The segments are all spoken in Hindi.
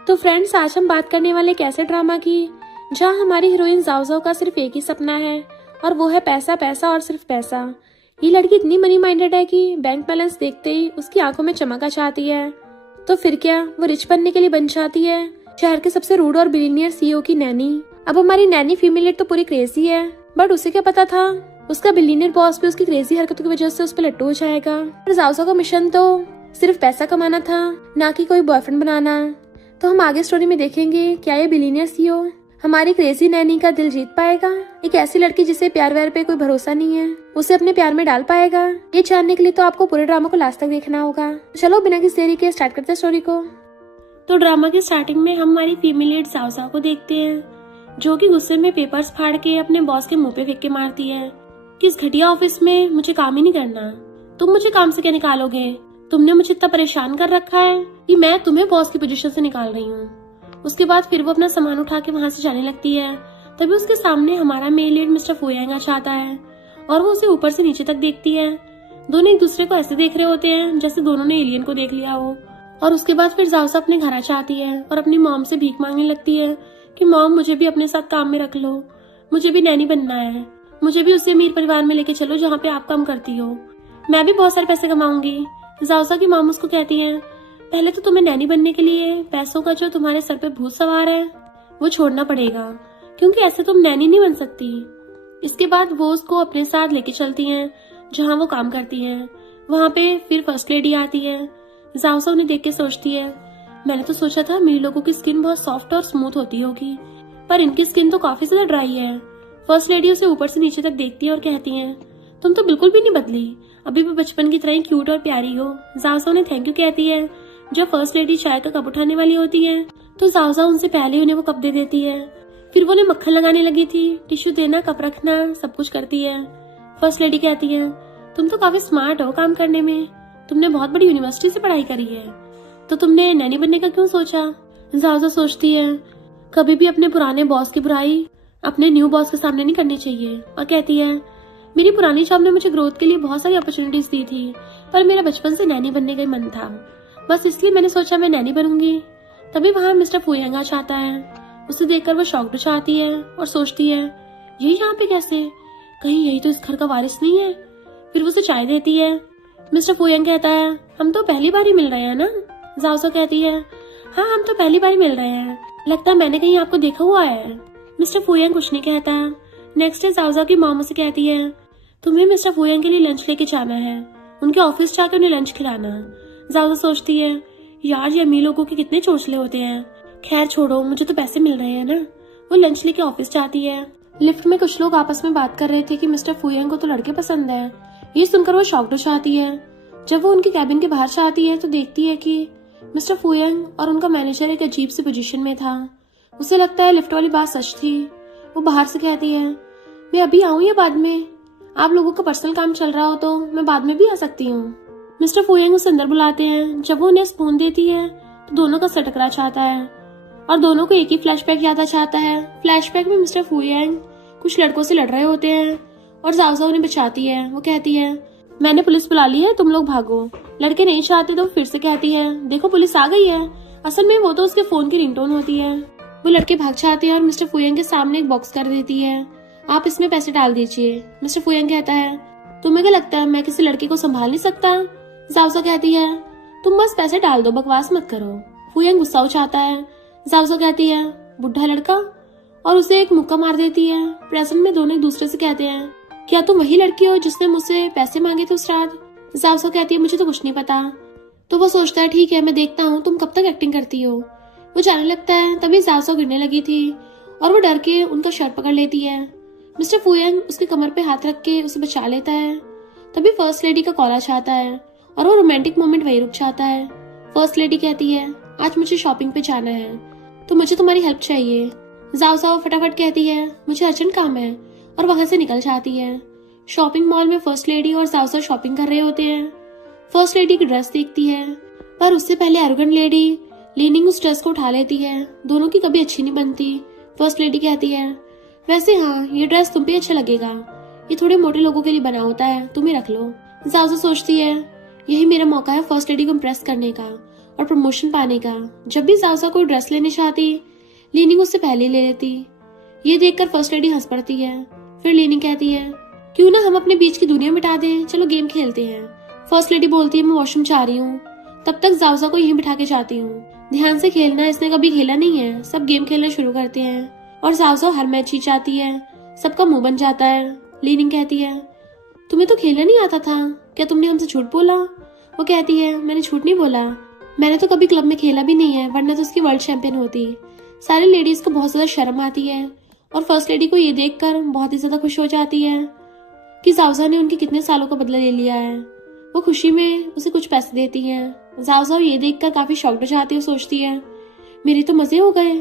तो फ्रेंड्स, आज हम बात करने वाले एक ऐसे ड्रामा की जहां हमारी हीरोइन जाओ का सिर्फ एक ही सपना है और वो है पैसा, पैसा और सिर्फ पैसा। ये लड़की इतनी मनी माइंडेड है कि बैंक बैलेंस देखते ही उसकी आंखों में चमक आ जाती है। तो फिर क्या, वो रिच बनने के लिए बन जाती है शहर के सबसे रूड और बिलियनियर सीईओ की नैनी। अब हमारी नैनी फीमेल लीड तो पूरी क्रेजी है, बट उसे क्या पता था उसका बिलियनियर बॉस भी उसकी क्रेजी हरकतों की वजह से उस पर लट्टू हो जाएगा। और जाओ का मिशन तो सिर्फ पैसा कमाना था, ना कि कोई बॉयफ्रेंड बनाना। तो हम आगे स्टोरी में देखेंगे क्या ये बिलियनियर सीईओ हमारी क्रेजी नैनी का दिल जीत पाएगा, एक ऐसी लड़की जिसे प्यार व्यार पे कोई भरोसा नहीं है उसे अपने प्यार में डाल पाएगा। ये जानने के लिए तो आपको पूरे ड्रामा को लास्ट तक देखना होगा। चलो बिना किसी देरी के स्टार्ट करते हैं स्टोरी को। तो ड्रामा की स्टार्टिंग में हम हमारी फीमेल लीड जाओ को देखते हैं जो कि गुस्से में पेपर्स फाड़ के अपने बॉस के मुंह पे फेंक के मारती है कि इस घटिया ऑफिस में मुझे काम ही नहीं करना, तुम मुझे काम से क्या निकालोगे, तुमने मुझे इतना परेशान कर रखा है कि मैं तुम्हें बॉस की पोजीशन से निकाल रही हूँ। उसके बाद फिर वो अपना सामान उठा के वहाँ से जाने लगती है। तभी उसके सामने हमारा मेल लीड मिस्टर फुयांग आ जाता है और वो उसे ऊपर से नीचे तक देखती है। दोनों एक दूसरे को ऐसे देख रहे होते हैं जैसे दोनों ने एलियन को देख लिया हो। और उसके बाद फिर जाओ अपने घर आ जाती है और अपनी मॉम से भीख मांगने लगती है कि मॉम मुझे भी अपने साथ काम में रख लो, मुझे भी नैनी बनना है, मुझे भी उसी अमीर परिवार में लेके चलो जहाँ पे आप काम करती हो, मैं भी बहुत सारे पैसे कमाऊंगी। जाओ की मॉम उसको कहती है पहले तो तुम्हें नैनी बनने के लिए पैसों का जो तुम्हारे सर पे भूत सवार है वो छोड़ना पड़ेगा, क्योंकि ऐसे तुम नैनी नहीं बन सकती। इसके बाद वो उसको अपने साथ लेके चलती हैं जहाँ वो काम करती हैं। वहाँ पे फिर फर्स्ट लेडी आती है। जाओ उन्हें देख के सोचती है मैंने तो सोचा था मेरे लोगों की स्किन बहुत सॉफ्ट और स्मूथ होती होगी, पर इनकी स्किन तो काफी ज्यादा ड्राई है। फर्स्ट लेडी उसे ऊपर से नीचे तक देखती है और कहती है तुम तो बिल्कुल भी नहीं बदली, अभी भी बचपन की तरह ही क्यूट और प्यारी हो। जाओ उन्हें थैंक यू कहती है। जब फर्स्ट लेडी चाय का कप उठाने वाली होती है तो जाओ उनसे पहले उन्हें वो कप दे देती है। फिर वो उन्हें मक्खन लगाने लगी थी, टिश्यू देना, कप रखना, सब कुछ करती है। फर्स्ट लेडी कहती है तुम तो काफी स्मार्ट हो काम करने में, तुमने बहुत बड़ी यूनिवर्सिटी से पढ़ाई करी है, तो तुमने नैनी बनने का क्यों सोचा। जाओ सोचती है कभी भी अपने पुराने बॉस की बुराई अपने न्यू बॉस के सामने नहीं करनी चाहिए और कहती है मेरी पुरानी जॉब ने मुझे ग्रोथ के लिए बहुत सारी अपॉर्चुनिटीज दी थी, पर मेरा बचपन से नैनी बनने का ही मन था, बस इसलिए मैंने सोचा मैं नैनी बनूंगी। तभी वहाँ मिस्टर फुयांग आ जाता है। उसे देखकर वो शॉक्ड हो जाती है और सोचती है ये यहाँ पे कैसे, कहीं यही तो इस घर का वारिस नहीं है। फिर वो उसे चाय देती है। मिस्टर फुयांग कहता है हम तो पहली बार ही मिल रहे हैं ना। जाओ कहती है हाँ हम तो पहली बार ही मिल रहे हैं, लगता है मैंने कहीं आपको देखा हुआ है। मिस्टर फुयांग कुछ नहीं कहता। नेक्स्ट डे जाओ की मॉम उसे कहती है तुम्हें मिस्टर फुयांग के लिए लंच लेके जाना है, उनके ऑफिस जाके उन्हें लंच खिलाना। जाओ सोचती है यार ये अमीर लोगों के कितने चोचले होते हैं, खैर छोड़ो मुझे तो पैसे मिल रहे हैं ना। वो लंच लेके ऑफिस जाती है। लिफ्ट में कुछ लोग आपस में बात कर रहे थे कि मिस्टर फुयांग को तो लड़के पसंद है। ये सुनकर वो शॉक्ड हो जाती है। जब वो उनके कैबिन के बाहर जाती है तो देखती है कि मिस्टर फुयांग और उनका मैनेजर एक अजीब सी पोजीशन में था। उसे लगता है लिफ्ट वाली बात सच थी। वो बाहर से कहती है मैं अभी आऊँ या बाद में, आप लोगों का पर्सनल काम चल रहा हो तो मैं बाद में भी आ सकती हूँ। मिस्टर फुयांग उसे अंदर बुलाते हैं। जब वो उन्हें स्पून देती है तो दोनों का सर टकरा जाता है और दोनों को एक ही फ्लैशबैक याद आ जाता है। फ्लैशबैक में मिस्टर फुयांग कुछ लड़कों से लड़ रहे होते हैं और जाओ उन्हें बचाती है। वो कहती है मैंने पुलिस बुला ली है, तुम लोग भागो। लड़के नहीं चाहते तो फिर से कहती है देखो पुलिस आ गई है। असल में वो तो उसके फोन की रिंगटोन होती है। वो लड़के भाग जाते हैं और मिस्टर फुयांग के सामने एक बॉक्स कर देती है, आप इसमें पैसे डाल दीजिए। मिस्टर फुयांग कहता है तुम्हें क्या लगता है मैं किसी लड़के को संभाल नहीं सकता। जाओ कहती है तुम बस पैसे डाल दो, बकवास मत करो। फुयांग गुस्सा हो जाता है। जाओ कहती है बुढ़ा लड़का, और उसे एक मुक्का मार देती है। प्रेजेंट में दोनों एक दूसरे से कहते हैं क्या तुम वही लड़की हो जिसने मुझसे पैसे मांगे थे उस रात। जाओ कहती है मुझे तो कुछ नहीं पता। तो वो सोचता है ठीक है मैं देखता हूँ तुम कब तक एक्टिंग करती हो। वो जाने लगता है। तभी जाओ गिरने लगी थी और वो डर के उनका शर्ट पकड़ लेती है। मिस्टर फुयांग उसके कमर पे हाथ रख के उसे बचा लेता है। तभी फर्स्ट लेडी का कॉल आ जाता है और वो रोमांटिक मोमेंट वही रुक जाता है। फर्स्ट लेडी कहती है आज मुझे शॉपिंग पे जाना है तो मुझे तुम्हारी हेल्प चाहिए। जाओ फटाफट कहती है मुझे अर्जेंट काम है और वहां से निकल जाती है। शॉपिंग मॉल में फर्स्ट लेडी और जाओ शॉपिंग कर रहे होते हैं। फर्स्ट लेडी की ड्रेस देखती है पर उससे पहले एरोगेंट लेडी लीनिंग उस ड्रेस को उठा लेती है। दोनों की कभी अच्छी नहीं बनती। फर्स्ट लेडी कहती है वैसे हाँ ये ड्रेस तुम पे अच्छा लगेगा, ये थोड़े मोटे लोगों के लिए बना होता है, तुम ही रख लो। जाओ सोचती है यही मेरा मौका है फर्स्ट लेडी को इम्प्रेस करने का और प्रमोशन पाने का। जब भी जाओजा कोई ड्रेस लेने चाहती, लीनिंग उससे पहले ले लेती। ये देखकर फर्स्ट लेडी हंस पड़ती है। फिर लीनिंग कहती है, क्यों ना हम अपने बीच की दुनिया मिटा दें, चलो गेम खेलते हैं। फर्स्ट लेडी बोलती है, मैं वॉशरूम जा रही हूँ। तब तक जाओजा को यहीं बिठा के जाती हूँ। ध्यान से खेलना, इसने कभी खेला नहीं है। सब गेम खेलना शुरू करते हैं और जाओजा हर मैच जीत जाती है। सबका मुंह बन जाता है। लीनिंग कहती है, तुम्हें तो खेलना नहीं आता था, क्या तुमने हमसे झूठ बोला? वो कहती है, मैंने झूठ नहीं बोला, मैंने तो कभी क्लब में खेला भी नहीं है, वरना तो उसकी वर्ल्ड चैंपियन होती। सारी लेडीज को बहुत ज्यादा शर्म आती है और फर्स्ट लेडी को ये देखकर बहुत ही ज्यादा खुश हो जाती है कि जाओजा ने उनके कितने सालों का बदला ले लिया है। वो खुशी में उसे कुछ पैसे देती है। जाओजा ये देखकर काफी शॉक्ड हो जाती है। सोचती है, मेरे तो मजे हो गए,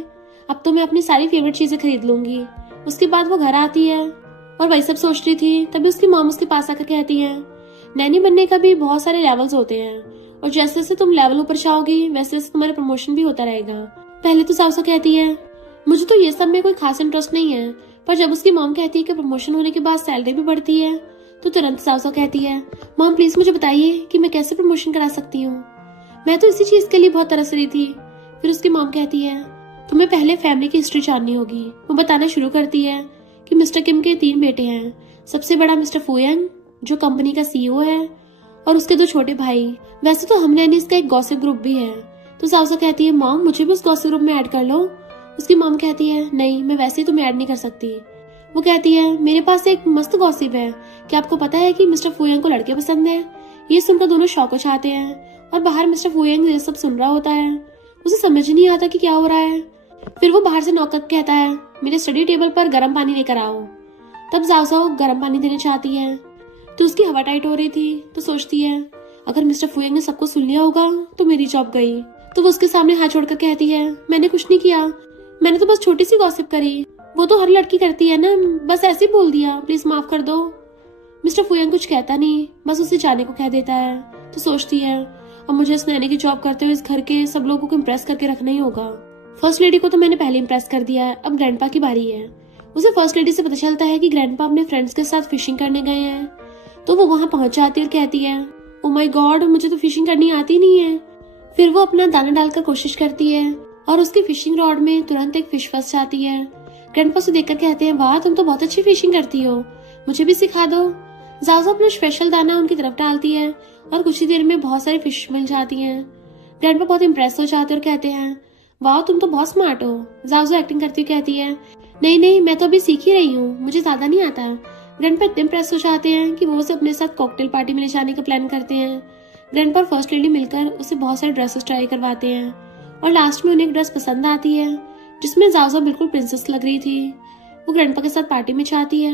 अब तो मैं अपनी सारी फेवरेट चीजें खरीद लूंगी। उसके बाद वो घर आती है और वही सब सोच रही थी, तभी उसकी मॉम उसके पास आकर कहती है, नैनी बनने का भी बहुत सारे लेवल्स होते हैं और जैसे जैसे तुम लेवल ऊपर जाओगी वैसे वैसे तुम्हारा प्रमोशन भी होता रहेगा। पहले तो जाओजा कहती है, मुझे तो ये सब में कोई खास इंटरेस्ट नहीं है, पर जब उसकी मॉम कहती है कि प्रमोशन होने के बाद सैलरी भी बढ़ती है, तो तुरंत जाओजा कहती है, मॉम प्लीज मुझे बताइए कि मैं कैसे प्रमोशन करा सकती हूँ, मैं तो इसी चीज के लिए बहुत तरस रही थी। फिर उसकी मॉम कहती है, तुम्हें पहले फैमिली की हिस्ट्री जाननी होगी। वो बताना शुरू करती है कि मिस्टर किम के 3 बेटे हैं। सबसे बड़ा मिस्टर फुयंग, जो कंपनी का CEO है, और उसके 2 छोटे भाई। वैसे तो हमने इसका एक गॉसिप ग्रुप भी है। तो जाओजा कहती है, मॉम मुझे भी उस गॉसिप ग्रुप में ऐड कर लो। उसकी मॉम कहती है, नहीं, मैं वैसे ही तुम्हें ऐड नहीं कर सकती। वो कहती है, मेरे पास एक मस्त गॉसिप है, क्या आपको पता है कि मिस्टर फुयंग को लड़के पसंद है? ये सुनकर दोनों शौक हो जाते हैं और बाहर मिस्टर फुयंग ये सब सुन रहा होता है। उसे समझ नहीं आता कि क्या हो रहा है। फिर वो बाहर से नौकर कहता है, मेरे स्टडी टेबल पर गर्म पानी लेकर आओ। तब जाओजा गर्म पानी देने चाहती है तो उसकी हवा टाइट हो रही थी। तो सोचती है, अगर मिस्टर फुयंग ने सबको सुन लिया होगा तो मेरी जॉब गई। तो वो उसके सामने हाथ छोड़कर कहती है, मैंने कुछ नहीं किया, मैंने तो बस छोटी सी गॉसिप करी, वो तो हर लड़की करती है ना, बस ऐसे ही बोल दिया, प्लीज माफ कर दो। मिस्टर फुयंग कुछ कहता नहीं, बस उसे जाने को कह देता है। तो सोचती है, अब मुझे इस नैनी की जॉब करते हुए इस घर के सब लोगों को इम्प्रेस करके रखना ही होगा। फर्स्ट लेडी को तो मैंने पहले इम्प्रेस कर दिया है, अब ग्रैंडपा की बारी है। उसे फर्स्ट लेडी से पता चलता है कि ग्रैंडपा अपने फ्रेंड्स के साथ फिशिंग करने गए हैं। तो वो वहां पहुंच जाती है और कहती है, ओ माय गॉड, मुझे तो फिशिंग करनी आती नहीं है। फिर वो अपना दाना डालकर कोशिश करती है और उसकी फिशिंग रॉड में तुरंत एक फिश फंस जाती है। ग्रैंडपा से देखकर कहते हैं, वाह, तुम तो बहुत अच्छी फिशिंग करती हो, मुझे भी सिखा दो। जाओजा अपना स्पेशल दाना उनकी तरफ डालती है और कुछ ही देर में बहुत सारी फिश मिल जाती हैं। ग्रैंडपा बहुत इम्प्रेस हो जाते हैं और कहते हैं, वाह, तुम तो बहुत स्मार्ट हो। जाओजा एक्टिंग करती कहती है, नहीं नहीं, मैं तो अभी सीख ही रही हूँ, मुझे ज्यादा नहीं आता। ग्रैंडपा इतने इम्प्रेस हो जाते हैं कि वो उसे अपने साथ कॉकटेल पार्टी में ले जाने का प्लान करते हैं। ग्रैंडपा और फर्स्ट लेडी मिलकर उसे बहुत सारे ड्रेसेस ट्राई करवाते हैं और लास्ट में उन्हें एक ड्रेस पसंद आती है जिसमें जाओजा बिल्कुल प्रिंसेस लग रही थी। वो ग्रैंडपा के साथ पार्टी में जाती है।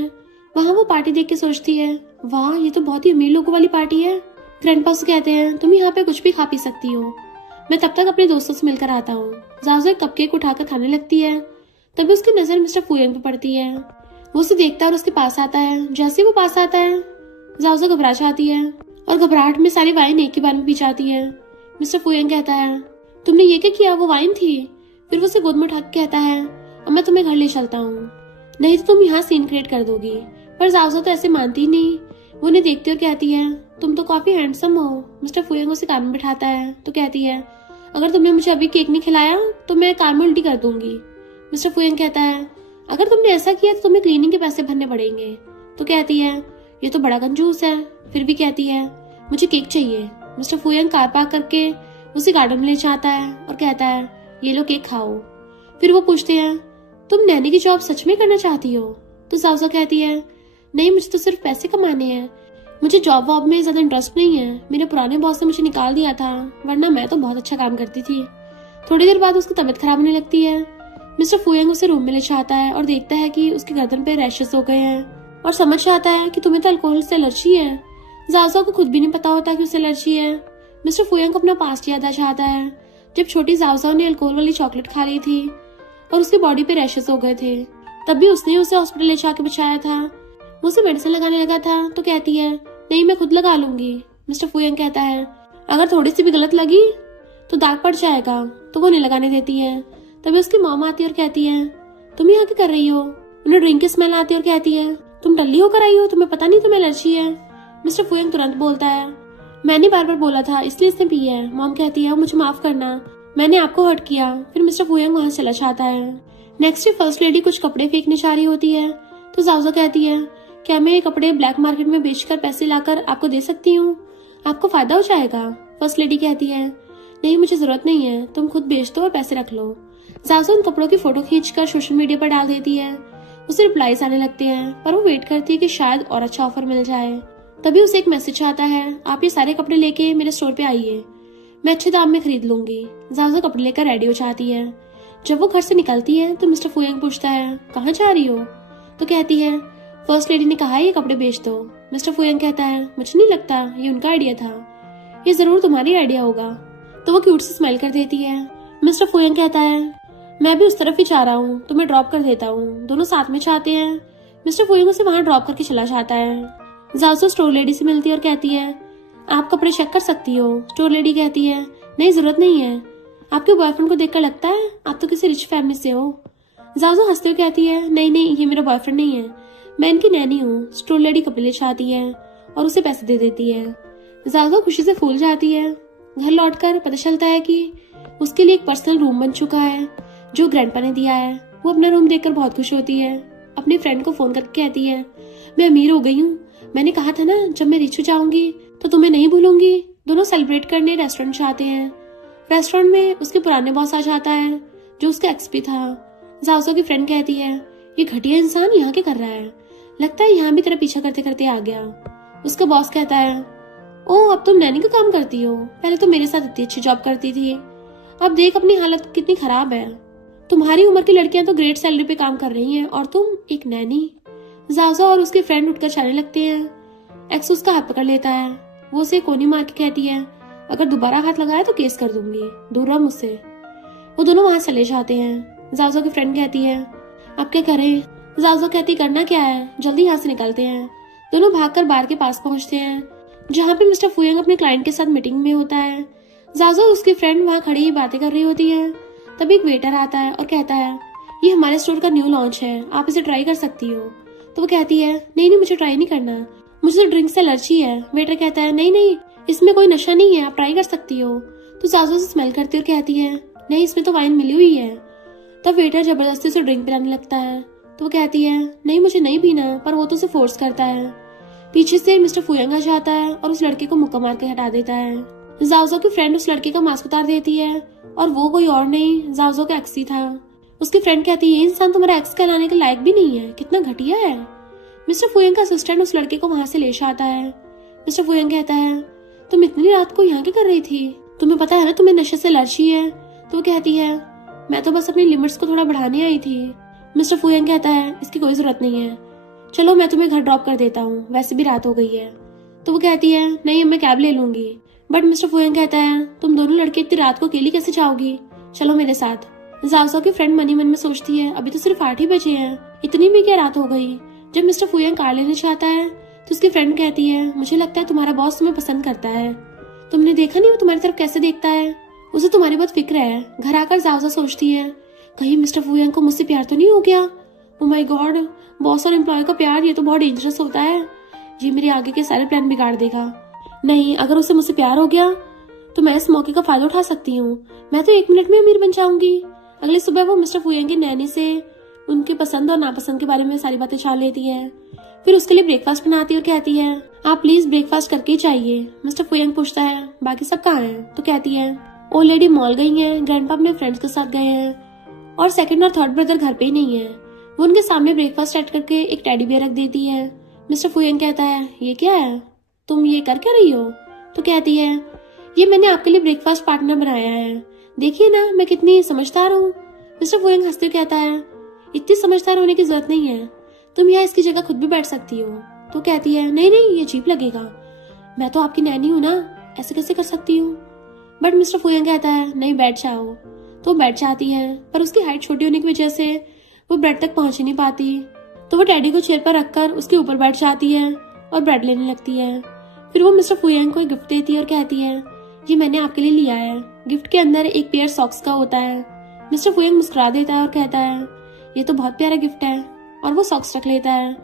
वहाँ वो पार्टी देख के सोचती है, वाह, ये तो बहुत ही अमीर लोगों वाली पार्टी है। ग्रैंडपा से कहते हैं, तुम यहाँ पे कुछ भी खा पी सकती हो, मैं तब तक अपने दोस्तों से मिलकर आता हूँ। जाओजा एक कपकेक उठाकर खाने लगती है। तभी उसकी नजर मिस्टर फुयंग पे पड़ती है। वो उसे देखता है और उसके पास आता है। जैसे वो पास आता है, जाओजा घबरा जाती है और घबराहट में सारी वाइन एक ही बार में पी जाती है। मिस्टर फुयंग कहता है, तुमने ये क्या किया? वो वाइन थी। फिर वो उसे गोद में उठा के कहता है, अब मैं तुम्हें घर ले चलता हूँ, नहीं तो तुम यहाँ सीन क्रिएट कर दोगी। पर जाओजा तो ऐसे मानती नहीं। वो उन्हें देखती और कहती है, तुम तो काफी हैंडसम हो। मिस्टर फुयंग उसे कार में बिठाता है तो कहती है, अगर तुमने मुझे अभी केक नहीं खिलाया तो मैं कार में उल्टी कर दूंगी। मिस्टर फुयंग कहता है, अगर तुमने ऐसा किया तो तुम्हें क्लीनिंग के पैसे भरने पड़ेंगे। तो कहती है, ये तो बड़ा कंजूस है। फिर भी कहती है, मुझे केक चाहिए। मिस्टर फुयंग कार पार्क करके उसे गार्डन में ले जाता है और कहता है, ये लो केक खाओ। फिर वो पूछते हैं, तुम नैनी की जॉब सच में करना चाहती हो? तो जाओजा कहती है, नहीं, मुझे तो सिर्फ पैसे कमाने हैं, मुझे जॉब वॉब में ज्यादा इंटरेस्ट नहीं है। मेरे पुराने बॉस ने मुझे निकाल दिया था, वरना मैं तो बहुत अच्छा काम करती थी। थोड़ी देर बाद उसकी तबीयत खराब होने लगती है। मिस्टर फुयंग उसे रूम में ले जाता है और देखता है कि उसकी गर्दन पे रैशेस हो गए हैं और समझ जाता है कि तुम्हें तो अल्कोहल से एलर्जी है। जाओजा को खुद भी नहीं पता होता कि उसे एलर्जी है। मिस्टर फुयंग को अपना पास्ट याद आ जाता है, जब छोटी जाओजा ने अल्कोहल वाली चॉकलेट खा ली थी और उसकी बॉडी पे रैशेस हो गए थे। तब भी उसने उसे हॉस्पिटल ले जाके बचाया था। वो उसे मेडिसिन लगाने लगा था तो कहती है, नहीं, मैं खुद लगा लूंगी। मिस्टर फुयंग कहता है, अगर थोड़ी सी भी गलत लगी तो दाग पड़ जाएगा। तो वो नहीं लगाने देती है। तभी उसकी मॉम आती है और कहती है, तुम यहाँ क्या कर रही हो? उन्हें ड्रिंक की स्मेल आती है और कहती है, तुम टल्ली होकर आई हो, तुम्हें पता नहीं तुम्हें एलर्जी है। मिस्टर फुयंग तुरंत बोलता है, मैंने बार बार बोला था इसलिए इसने पी है। मॉम कहती है मुझे माफ करना, मैंने आपको हर्ट किया। फिर मिस्टर फुयांग वहां से चला जाता है। नेक्स्ट डे फर्स्ट लेडी कुछ कपड़े फेंकने जा रही होती है तो जाओजो कहती है क्या मैं ये कपड़े ब्लैक मार्केट में बेचकर पैसे लाकर आपको दे सकती हूँ, आपको फायदा हो जाएगा। फर्स्ट लेडी कहती है नहीं मुझे जरूरत नहीं है, तुम खुद बेच दो और पैसे रख लो। जाओजो उन कपड़ों की फोटो खींचकर सोशल मीडिया पर डाल देती है। उसे रिप्लाईज आने लगते हैं पर वो वेट करती है कि शायद और अच्छा ऑफर मिल जाए। तभी उसे एक मैसेज आता है आप ये सारे कपड़े लेके मेरे स्टोर पे आइए, मैं अच्छे दाम में खरीद लूंगी। जाओजो कपड़े लेकर रेडी हो जाती है। जब वो घर से निकलती है तो मिस्टर फुयांग पूछता है कहाँ जा रही हो, तो कहती है फर्स्ट लेडी ने कहा ये कपड़े बेच दो। मिस्टर फुयांग कहता है मुझे नहीं लगता ये उनका आइडिया था, ये जरूर तुम्हारी आइडिया होगा। तो वो क्यूट से स्माइल कर देती है। मिस्टर फुयांग कहता है मैं भी उस तरफ ही जा रहा हूँ, तुम्हें ड्रॉप कर देता हूँ। दोनों साथ में जाते हैं। मिस्टर फुयांग उसे वहां ड्रॉप करके चला जाता है। जाओजो स्टोर लेडी से मिलती है और कहती है आप कपड़े चेक कर सकती हो। स्टोर लेडी कहती है नहीं जरूरत नहीं है, आपके बॉयफ्रेंड को देखकर लगता है आप तो किसी रिच फैमिली से हो। जाओजो हंसते हुए कहती है नहीं नहीं ये मेरा बॉयफ्रेंड नहीं है, मैं इनकी नैनी हूँ। स्टोर लेडी कपड़े ले जाती है और उसे पैसे दे देती है। जाओजो खुशी से फूल जाती है। घर लौटकर पता चलता है कि उसके लिए एक पर्सनल रूम बन चुका है जो ग्रैंडपा ने दिया है। वो अपना रूम देखकर बहुत खुश होती है। अपनी फ्रेंड को फोन करके कहती है मैं अमीर हो गई हूँ, मैंने कहा था ना जब मैं रिच हो जाऊंगी तो तुम्हें नहीं भूलूंगी। दोनों सेलिब्रेट करने रेस्टोरेंट जाते हैं। रेस्टोरेंट में उसके पुराने बॉस आ जाता है जो उसका एक्स भी था। जाओजो की फ्रेंड कहती है ये घटिया इंसान यहाँ क्या कर रहा है, लगता है यहाँ भी तेरा पीछा करते करते आ गया। उसका बॉस कहता है ओह अब तुम नैनी का काम करती हो, पहले तो मेरे साथ इतनी अच्छी जॉब करती थी, अब देख अपनी हालत कितनी खराब है। तुम्हारी उम्र की लड़कियां तो ग्रेट सैलरी पे काम कर रही हैं और तुम एक नैनी। जाओजो और उसके फ्रेंड उठकर चलने लगते हैं। एक्स उसका हाथ पकड़ लेता है। वो उसे कोनी मार के कहती है अगर दोबारा हाथ लगाया तो केस कर दूंगी, दूर रहो मुझसे। वो दोनों वहां चले जाते हैं। जाओजो की फ्रेंड कहती है अब क्या करें। जाओजो कहती करना क्या है, जल्दी यहाँ से निकलते हैं। दोनों भागकर बार के पास पहुंचते हैं जहाँ पे मिस्टर फुयांग अपने क्लाइंट के साथ मीटिंग में होता है। जाओजो और उसकी फ्रेंड वहाँ खड़ी बातें कर रही होती है। तभी एक वेटर आता है और कहता है ये हमारे स्टोर का न्यू लॉन्च है, आप इसे ट्राई कर सकती हो। तो वो कहती है नहीं नहीं मुझे ट्राई नहीं करना, मुझे तो ड्रिंक से एलर्जी है। वेटर कहता है नहीं नहीं इसमें कोई नशा नहीं है, आप ट्राई कर सकती हो। तो जाओजो से स्मेल करती और कहती है नहीं इसमें तो वाइन मिली हुई है। तब वेटर जबरदस्ती से ड्रिंक पिलाने लगता है। तो वो कहती है नहीं मुझे नहीं पीना, पर वो तो उसे फोर्स करता है। पीछे से मिस्टर फुयांग आ जाता है और उस लड़के को मुक्का मार के हटा देता है। जाओजो की फ्रेंड उस लड़के का मास्क उतार देती है और वो कोई और नहीं जाओजो का एक्स ही था। उसकी फ्रेंड कहती है ये इंसान तुम्हारा एक्स कहलाने के लायक भी नहीं है, कितना घटिया है। मिस्टर फुयांग का असिस्टेंट उस लड़के को वहां से ले आता है। मिस्टर फुयांग कहता है तुम इतनी रात को यहाँ क्या कर रही थी, तुम्हें पता है ना तुम्हें नशे से एलर्जी है। तो वो कहती है मैं तो बस अपनी लिमिट्स को थोड़ा बढ़ाने आई थी। मिस्टर फुयांग कहता है इसकी कोई जरूरत नहीं है, चलो मैं तुम्हें घर ड्रॉप कर देता हूँ, वैसे भी रात हो गई है। तो वो कहती है नहीं मैं कैब ले लूंगी। बट मिस्टर फुयांग कहता है तुम दोनों लड़के इतनी रात को अकेली कैसे जाओगी, चलो मेरे साथ। जाओजो की फ्रेंड मनी मन में सोचती है अभी तो सिर्फ 8 ही बजे हैं, इतनी भी क्या रात हो गई। जब मिस्टर फुयांग कार लेने चाहता है तो उसकी फ्रेंड कहती है मुझे लगता है तुम्हारा बॉस तुम्हें पसंद करता है, तुमने देखा नहीं वो तुम्हारी तरफ कैसे देखता है, उसे तुम्हारी बहुत फिक्र है। घर आकर जाओजो सोचती है कहीं मिस्टर फुयांग को मुझसे प्यार तो नहीं हो गया। ओह माय गॉड, बॉस और एम्प्लॉय का प्यार ये तो बहुत डेंजरस होता है, ये मेरे आगे के सारे प्लान बिगाड़ देगा। नहीं, अगर उसे मुझसे प्यार हो गया तो मैं इस मौके का फायदा उठा सकती हूँ, मैं तो 1 मिनट में अमीर बन जाऊंगी। अगली सुबह वो मिस्टर फुयांग की नैनी से उनके पसंद और नापसंद के बारे में सारी बातें जान लेती है। फिर उसके लिए ब्रेकफास्ट बनाती है और कहती है आप प्लीज ब्रेकफास्ट करके ही चाहिए। मिस्टर फुयांग पूछता है बाकी सब कहाँ हैं? तो कहती है ओल्ड लेडी मॉल गई है, ग्रैंडपा अपने फ्रेंड्स के साथ गए हैं और सेकंड और थर्ड ब्रदर घर पे ही नहीं है। वो उनके सामने ब्रेकफास्ट सेट करके एक टेडी बियर रख देती है। मिस्टर फुयांग कहता है ये क्या है, तुम ये कर क्या रही हो? तो कहती है ये मैंने आपके लिए ब्रेकफास्ट पार्टनर बनाया है, देखिए ना मैं कितनी समझदार हूँ। मिस्टर फुयांग हंसते कहता है इतनी समझदार होने की जरूरत नहीं है, तुम यहाँ इसकी जगह खुद भी बैठ सकती हो। तो कहती है नहीं नहीं ये अजीब लगेगा, मैं तो आपकी नैनी हूँ ना, ऐसे कैसे कर सकती हूँ। बट मिस्टर फुयांग कहता है नहीं बैठ जाओ। तो बैठ जाती है, पर उसकी हाइट छोटी होने की वजह से वो ब्रेड तक पहुंच ही नहीं पाती। तो वो टेडी को चेयर पर रखकर उसके ऊपर बैठ जाती है और ब्रेड लेने लगती है। फिर वो मिस्टर फुयांग को एक गिफ्ट देती है और कहती है ये मैंने आपके लिए लिया है। गिफ्ट के अंदर एक पेयर सॉक्स का होता है। मिस्टर फुयांग मुस्कुरा देता है और कहता है ये तो बहुत प्यारा गिफ्ट है, और वो सॉक्स रख लेता है।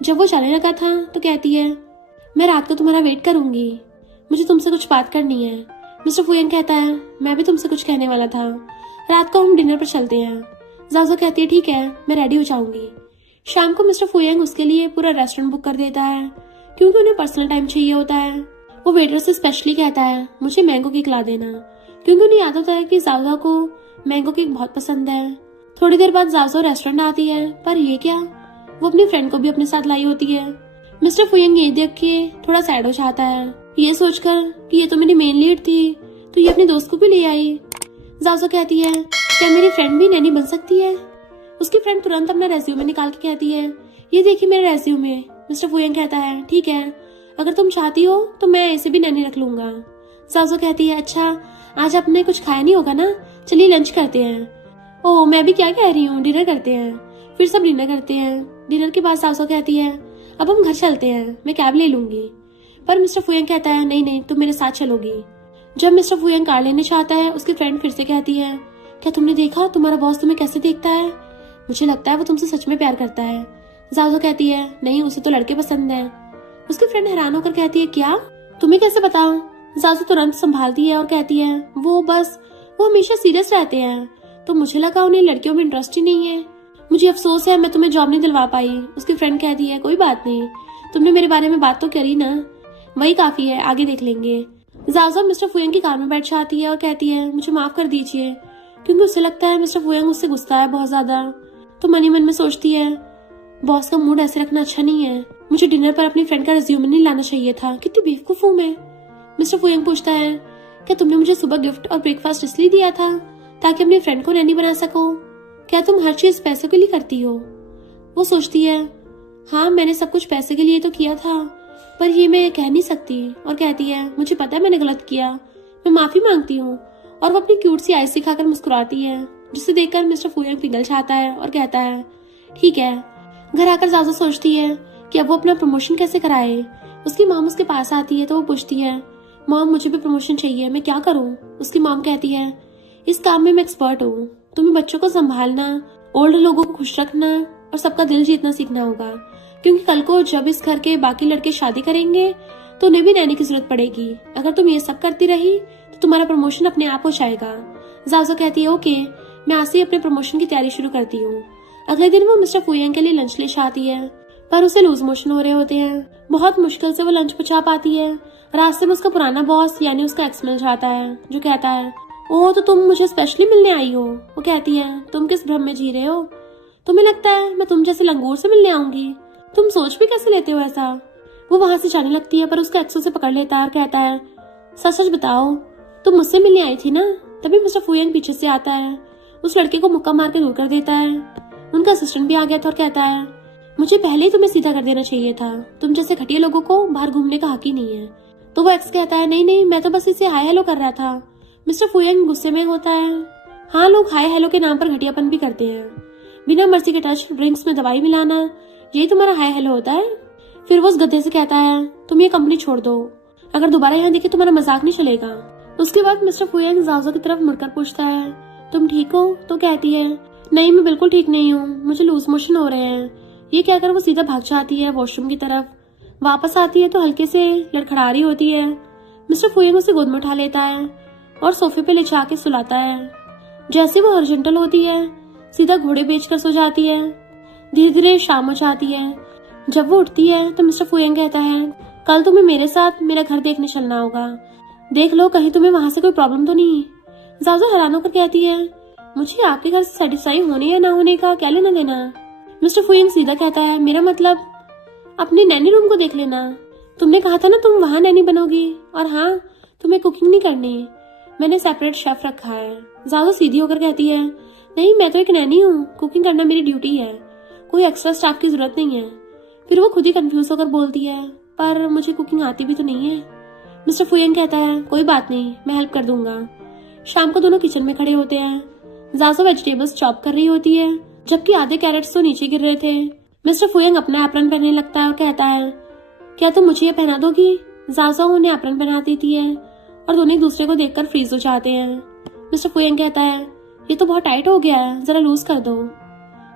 जब वो जाने लगा था तो कहती है मैं रात को तुम्हारा वेट करूंगी। मुझे तुमसे कुछ बात करनी है। मिस्टर फुयंग कहता है, मैं भी तुमसे कुछ कहने वाला था। रात को हम डिनर पर चलते हैं। जाओजो कहती है, ठीक है, मैं रेडी हो जाऊंगी। शाम को मिस्टर फुयंग उसके लिए पूरा रेस्टोरेंट बुक कर देता है क्योंकि उन्हें पर्सनल टाइम चाहिए होता है। वो वेटर से स्पेशली कहता है, मुझे मैंगो केक ला देना, क्योंकि उन्हें याद होता है कि जाओजो को मैंगो केक बहुत पसंद है। थोड़ी देर बाद जाओजो रेस्टोरेंट आती है, पर ये क्या, वो अपनी फ्रेंड को भी अपने साथ लाई होती है। मिस्टर फुयंग ये देख के थोड़ा सैड हो जाता है, ये सोचकर कि ये तो मेरी मेन लीड थी, तो ये अपने दोस्त को भी ले आई। जाओजो कहती है, क्या मेरी फ्रेंड भी नैनी बन सकती है? उसकी फ्रेंड तुरंत अपना रेज्यूमे निकाल के कहती है, ये देखिए मेरा रेज्यूमे। मिस्टर फुयंग कहता है, ठीक है, अगर तुम चाहती हो तो मैं ऐसे भी नैनी रख लूंगा। जाओजो कहती है, अच्छा आज आपने कुछ खाया नहीं होगा ना, चलिए लंच करते हैं। ओह, मैं भी क्या कह रही हूँ, डिनर करते हैं। फिर सब डिनर करते हैं। डिनर के बाद जाओजो कहती है, अब हम घर चलते हैं, मैं कैब ले लूंगी। पर मिस्टर फुयंग कहता है, नहीं नहीं, तुम मेरे साथ चलोगी। जब मिस्टर फुयंग कार लेने चाहता है, उसकी फ्रेंड फिर से कहती है, क्या तुमने देखा तुम्हारा बॉस तुम्हें कैसे देखता है? मुझे लगता है वो तुमसे सच में प्यार करता है। जाओजो कहती है, नहीं, उसे तो लड़के पसंद है। उसकी फ्रेंड हैरान होकर कहती है, क्या, तुम्हें कैसे पता? जाओजो तुरंत संभालती है और कहती है, वो हमेशा सीरियस रहते हैं, तो मुझे लगा उन्हें लड़कियों में इंटरेस्ट ही नहीं है। मुझे अफसोस है मैं तुम्हें जॉब नहीं दिलवा पाई। उसकी फ्रेंड कहती है, कोई बात नहीं, तुमने मेरे बारे में बात तो करी ना, वही काफी है, आगे देख लेंगे। जाओजो मिस्टर फुयंग की कार में बैठ जाती है और कहती है, मुझे माफ कर दीजिए, क्योंकि उसे लगता है मिस्टर फुयंग उससे गुस्सा है बहुत ज्यादा। तो मन ही मन में सोचती है, बॉस का मूड ऐसे रखना अच्छा नहीं है, मुझे डिनर पर अपनी फ्रेंड का रिज्यूमे नहीं लाना चाहिए था, कितनी बेवकूफ हूँ मैं। मिस्टर फुयंग पूछता है, क्या तुमने मुझे सुबह गिफ्ट और ब्रेकफास्ट इसलिए दिया था ताकि अपनी फ्रेंड को नैनी बना सको? क्या तुम हर चीज पैसों के लिए करती हो? वो सोचती है, हाँ, मैंने सब कुछ पैसे के लिए तो किया था, पर ये मैं कह नहीं सकती। और कहती है, मुझे पता है मैंने गलत किया, मैं माफी मांगती हूँ। और वो अपनी क्यूट सी आइस दिखाकर मुस्कुराती है, जिसे देखकर मिस्टर फुयंग पिघल जाता है और कहता है, ठीक है। घर आकर जाओजो सोचती है कि अब वो अपना प्रमोशन कैसे कराए। उसकी मॉम उसके पास आती है तो वो पूछती है, मॉम, मुझे भी प्रमोशन चाहिए, मैं क्या करूँ? उसकी मॉम कहती है, इस काम में मैं एक्सपर्ट हूँ, तुम्हें बच्चों को संभालना, ओल्ड लोगों को खुश रखना और सबका दिल जीतना सीखना होगा, क्योंकि कल को जब इस घर के बाकी लड़के शादी करेंगे तो उन्हें भी नैनी की जरूरत पड़ेगी। अगर तुम ये सब करती रही तो तुम्हारा प्रमोशन अपने आप हो जाएगा। जाओजो कहती है, ओके, मैं आज से अपने प्रमोशन की तैयारी शुरू करती हूँ। अगले दिन वो मिस्टर फुयंग के लिए लंच ले आती है, पर उसे लूज मोशन हो रहे होते हैं। बहुत मुश्किल से वो लंच पहुंचा पाती है। रास्ते में उसका पुराना बॉस यानी उसका एक्स मिल जाता है, जो कहता है, ओह, तो तुम मुझे स्पेशली मिलने आई हो? वो कहती है, तुम किस भ्रम में जी रहे हो? तुम्हें लगता है मैं तुम जैसे लंगूर से मिलने आऊंगी? तुम सोच भी कैसे लेते हो ऐसा? वो वहां से जाने लगती है, पर उसका एक्स उसे पकड़ लेता है और कहता है, सच सच बताओ, तुम मुझसे मिलने आई थी ना? तभी मिस्टर फुयंग पीछे से आता है, उस लड़के को मुक्का मार के दूर कर देता है। उनका असिस्टेंट भी आ गया था और कहता है, मुझे पहले ही तुम्हें सीधा कर देना चाहिए था, तुम जैसे घटिया लोगों को बाहर घूमने का हक ही नहीं है। तो वो एक्स कहता है, नहीं नहीं, मैं तो बस इसे हाय हेलो कर रहा था। मिस्टर फुयंग गुस्से में होता है, हाँ, लोग हाय हेलो के नाम पर घटियापन भी करते हैं, बिना मर्जी के टच, ड्रिंक्स में दवाई मिलाना, यही तुम्हारा हाय हेलो होता है? फिर वो उस गधे से कहता है, तुम ये कंपनी छोड़ दो, अगर दोबारा यहाँ देखे तुम्हारा मजाक नहीं चलेगा। उसके बाद मिस्टर फुयंग जाओजो की तरफ मुड़कर पूछता है, तुम ठीक हो? तो कहती है, नहीं, मैं बिल्कुल ठीक नहीं हूँ, मुझे लूज मोशन हो रहे हैं। ये कहकर वो सीधा भाग जाती है वॉशरूम की तरफ। वापस आती है तो हल्के से लड़खड़ा रही होती है। मिस्टर फुयंग उसे गोद में उठा लेता है और सोफे पे ले जाके सुलाता है। जैसे वो हॉरिजॉन्टल होती है, सीधा घोड़े बेचकर सो जाती है। धीरे धीरे शाम हो जाती है। जब वो उठती है तो मिस्टर फुयंग कहता है, कल तुम्हें मेरे साथ मेरा घर देखने चलना होगा, देख लो कहीं तुम्हें वहां से कोई प्रॉब्लम तो नहीं। जाओजो हैरान होकर कहती है, मुझे आपके घर से सेटिस्फाई होने या ना होने का क्या लेना देना? मिस्टर फुयंग सीधा कहता है, मेरा मतलब अपने नैनी रूम को देख लेना, तुमने कहा था ना तुम वहां नैनी बनोगी, और हाँ, तुम्हें कुकिंग नहीं करनी, मैंने सेपरेट शेफ रखा है। जाओजो सीधी होकर कहती है, नहीं, मैं तो एक नैनी हूँ, कुकिंग करना मेरी ड्यूटी है, कोई एक्स्ट्रा स्टाफ की जरूरत नहीं है। फिर वो खुद ही कंफ्यूज होकर बोलती है, पर मुझे कुकिंग आती भी तो नहीं है। मिस्टर फुयंग कहता है, कोई बात नहीं, मैं हेल्प कर दूंगा। शाम को दोनों किचन में खड़े होते हैं। जाओजो वेजिटेबल्स चॉप कर रही होती है, जबकि आधे कैरेट्स तो नीचे गिर रहे थे। मिस्टर फुयंग अपना एप्रन पहनने लगता है और कहता है, क्या तुम मुझे ये पहना दोगी? जाओजो उन्हें एप्रन पहना देती है और दोनों एक दूसरे को देखकर फ्रीज हो जाते हैं। मिस्टर फुयंग कहता है, ये तो बहुत टाइट हो गया है, जरा लूज कर दो।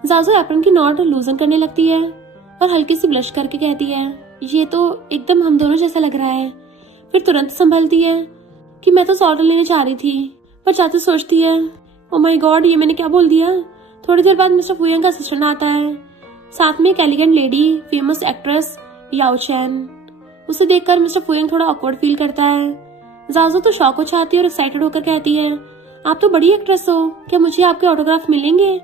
जाओजो एप्रन की नॉट लूजन करने लगती है और हल्की सी ब्लश करके कहती है, ये तो एकदम हम दोनों जैसा लग रहा है, फिर तुरंत संभलती है कि मैं तो ऑर्डर लेने जा रही थी, पर जाते सोचती है ओ माय गॉड, ये मैंने क्या बोल दिया। थोड़ी देर बाद मिस्टर फुयांग का असिस्टेंट आता है, साथ में एक एलिगेंट लेडी, फेमस एक्ट्रेस याओ चैन। उसे देखकर मिस्टर फुयांग थोड़ा ऑकवर्ड फील करता है। जाजो तो शॉक हो जाती है और एक्साइटेड होकर कहती है आप तो बड़ी एक्ट्रेस हो, क्या मुझे आपके ऑटोग्राफ मिलेंगे।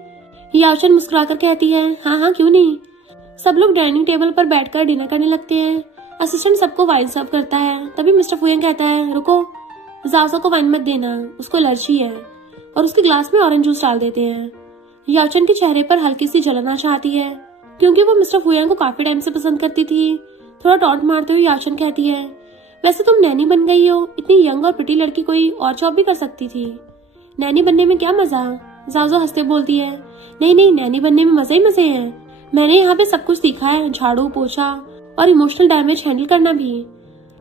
याओ चैन मुस्कुराकर कहती है हाँ हाँ क्यों नहीं। सब लोग डाइनिंग टेबल पर बैठकर डिनर करने लगते हैं। असिस्टेंट सबको वाइन सर्व करता है। तभी मिस्टर फुयांग कहता है रुको, जाजो को वाइन मत देना, उसको एलर्जी है, और उसके ग्लास में ऑरेंज जूस डाल देते हैं। याओ चैन के चेहरे पर हल्की सी जलन आ जाती है, क्योंकि वो मिस्टर फुयांग को काफी टाइम से पसंद करती थी। थोड़ा टॉन्ट मारते हुए याओ चैन कहती है वैसे तुम नैनी बन गई हो, इतनी यंग और प्रिटी लड़की कोई और जॉब भी कर सकती थी। नैनी बनने में क्या मजा। जाजो हंसते बोलती है नहीं नहीं, नैनी बनने में मजे ही मजे हैं। मैंने यहाँ पे सब कुछ सीखा है, झाड़ू पोछा और इमोशनल डैमेज हैंडल करना भी।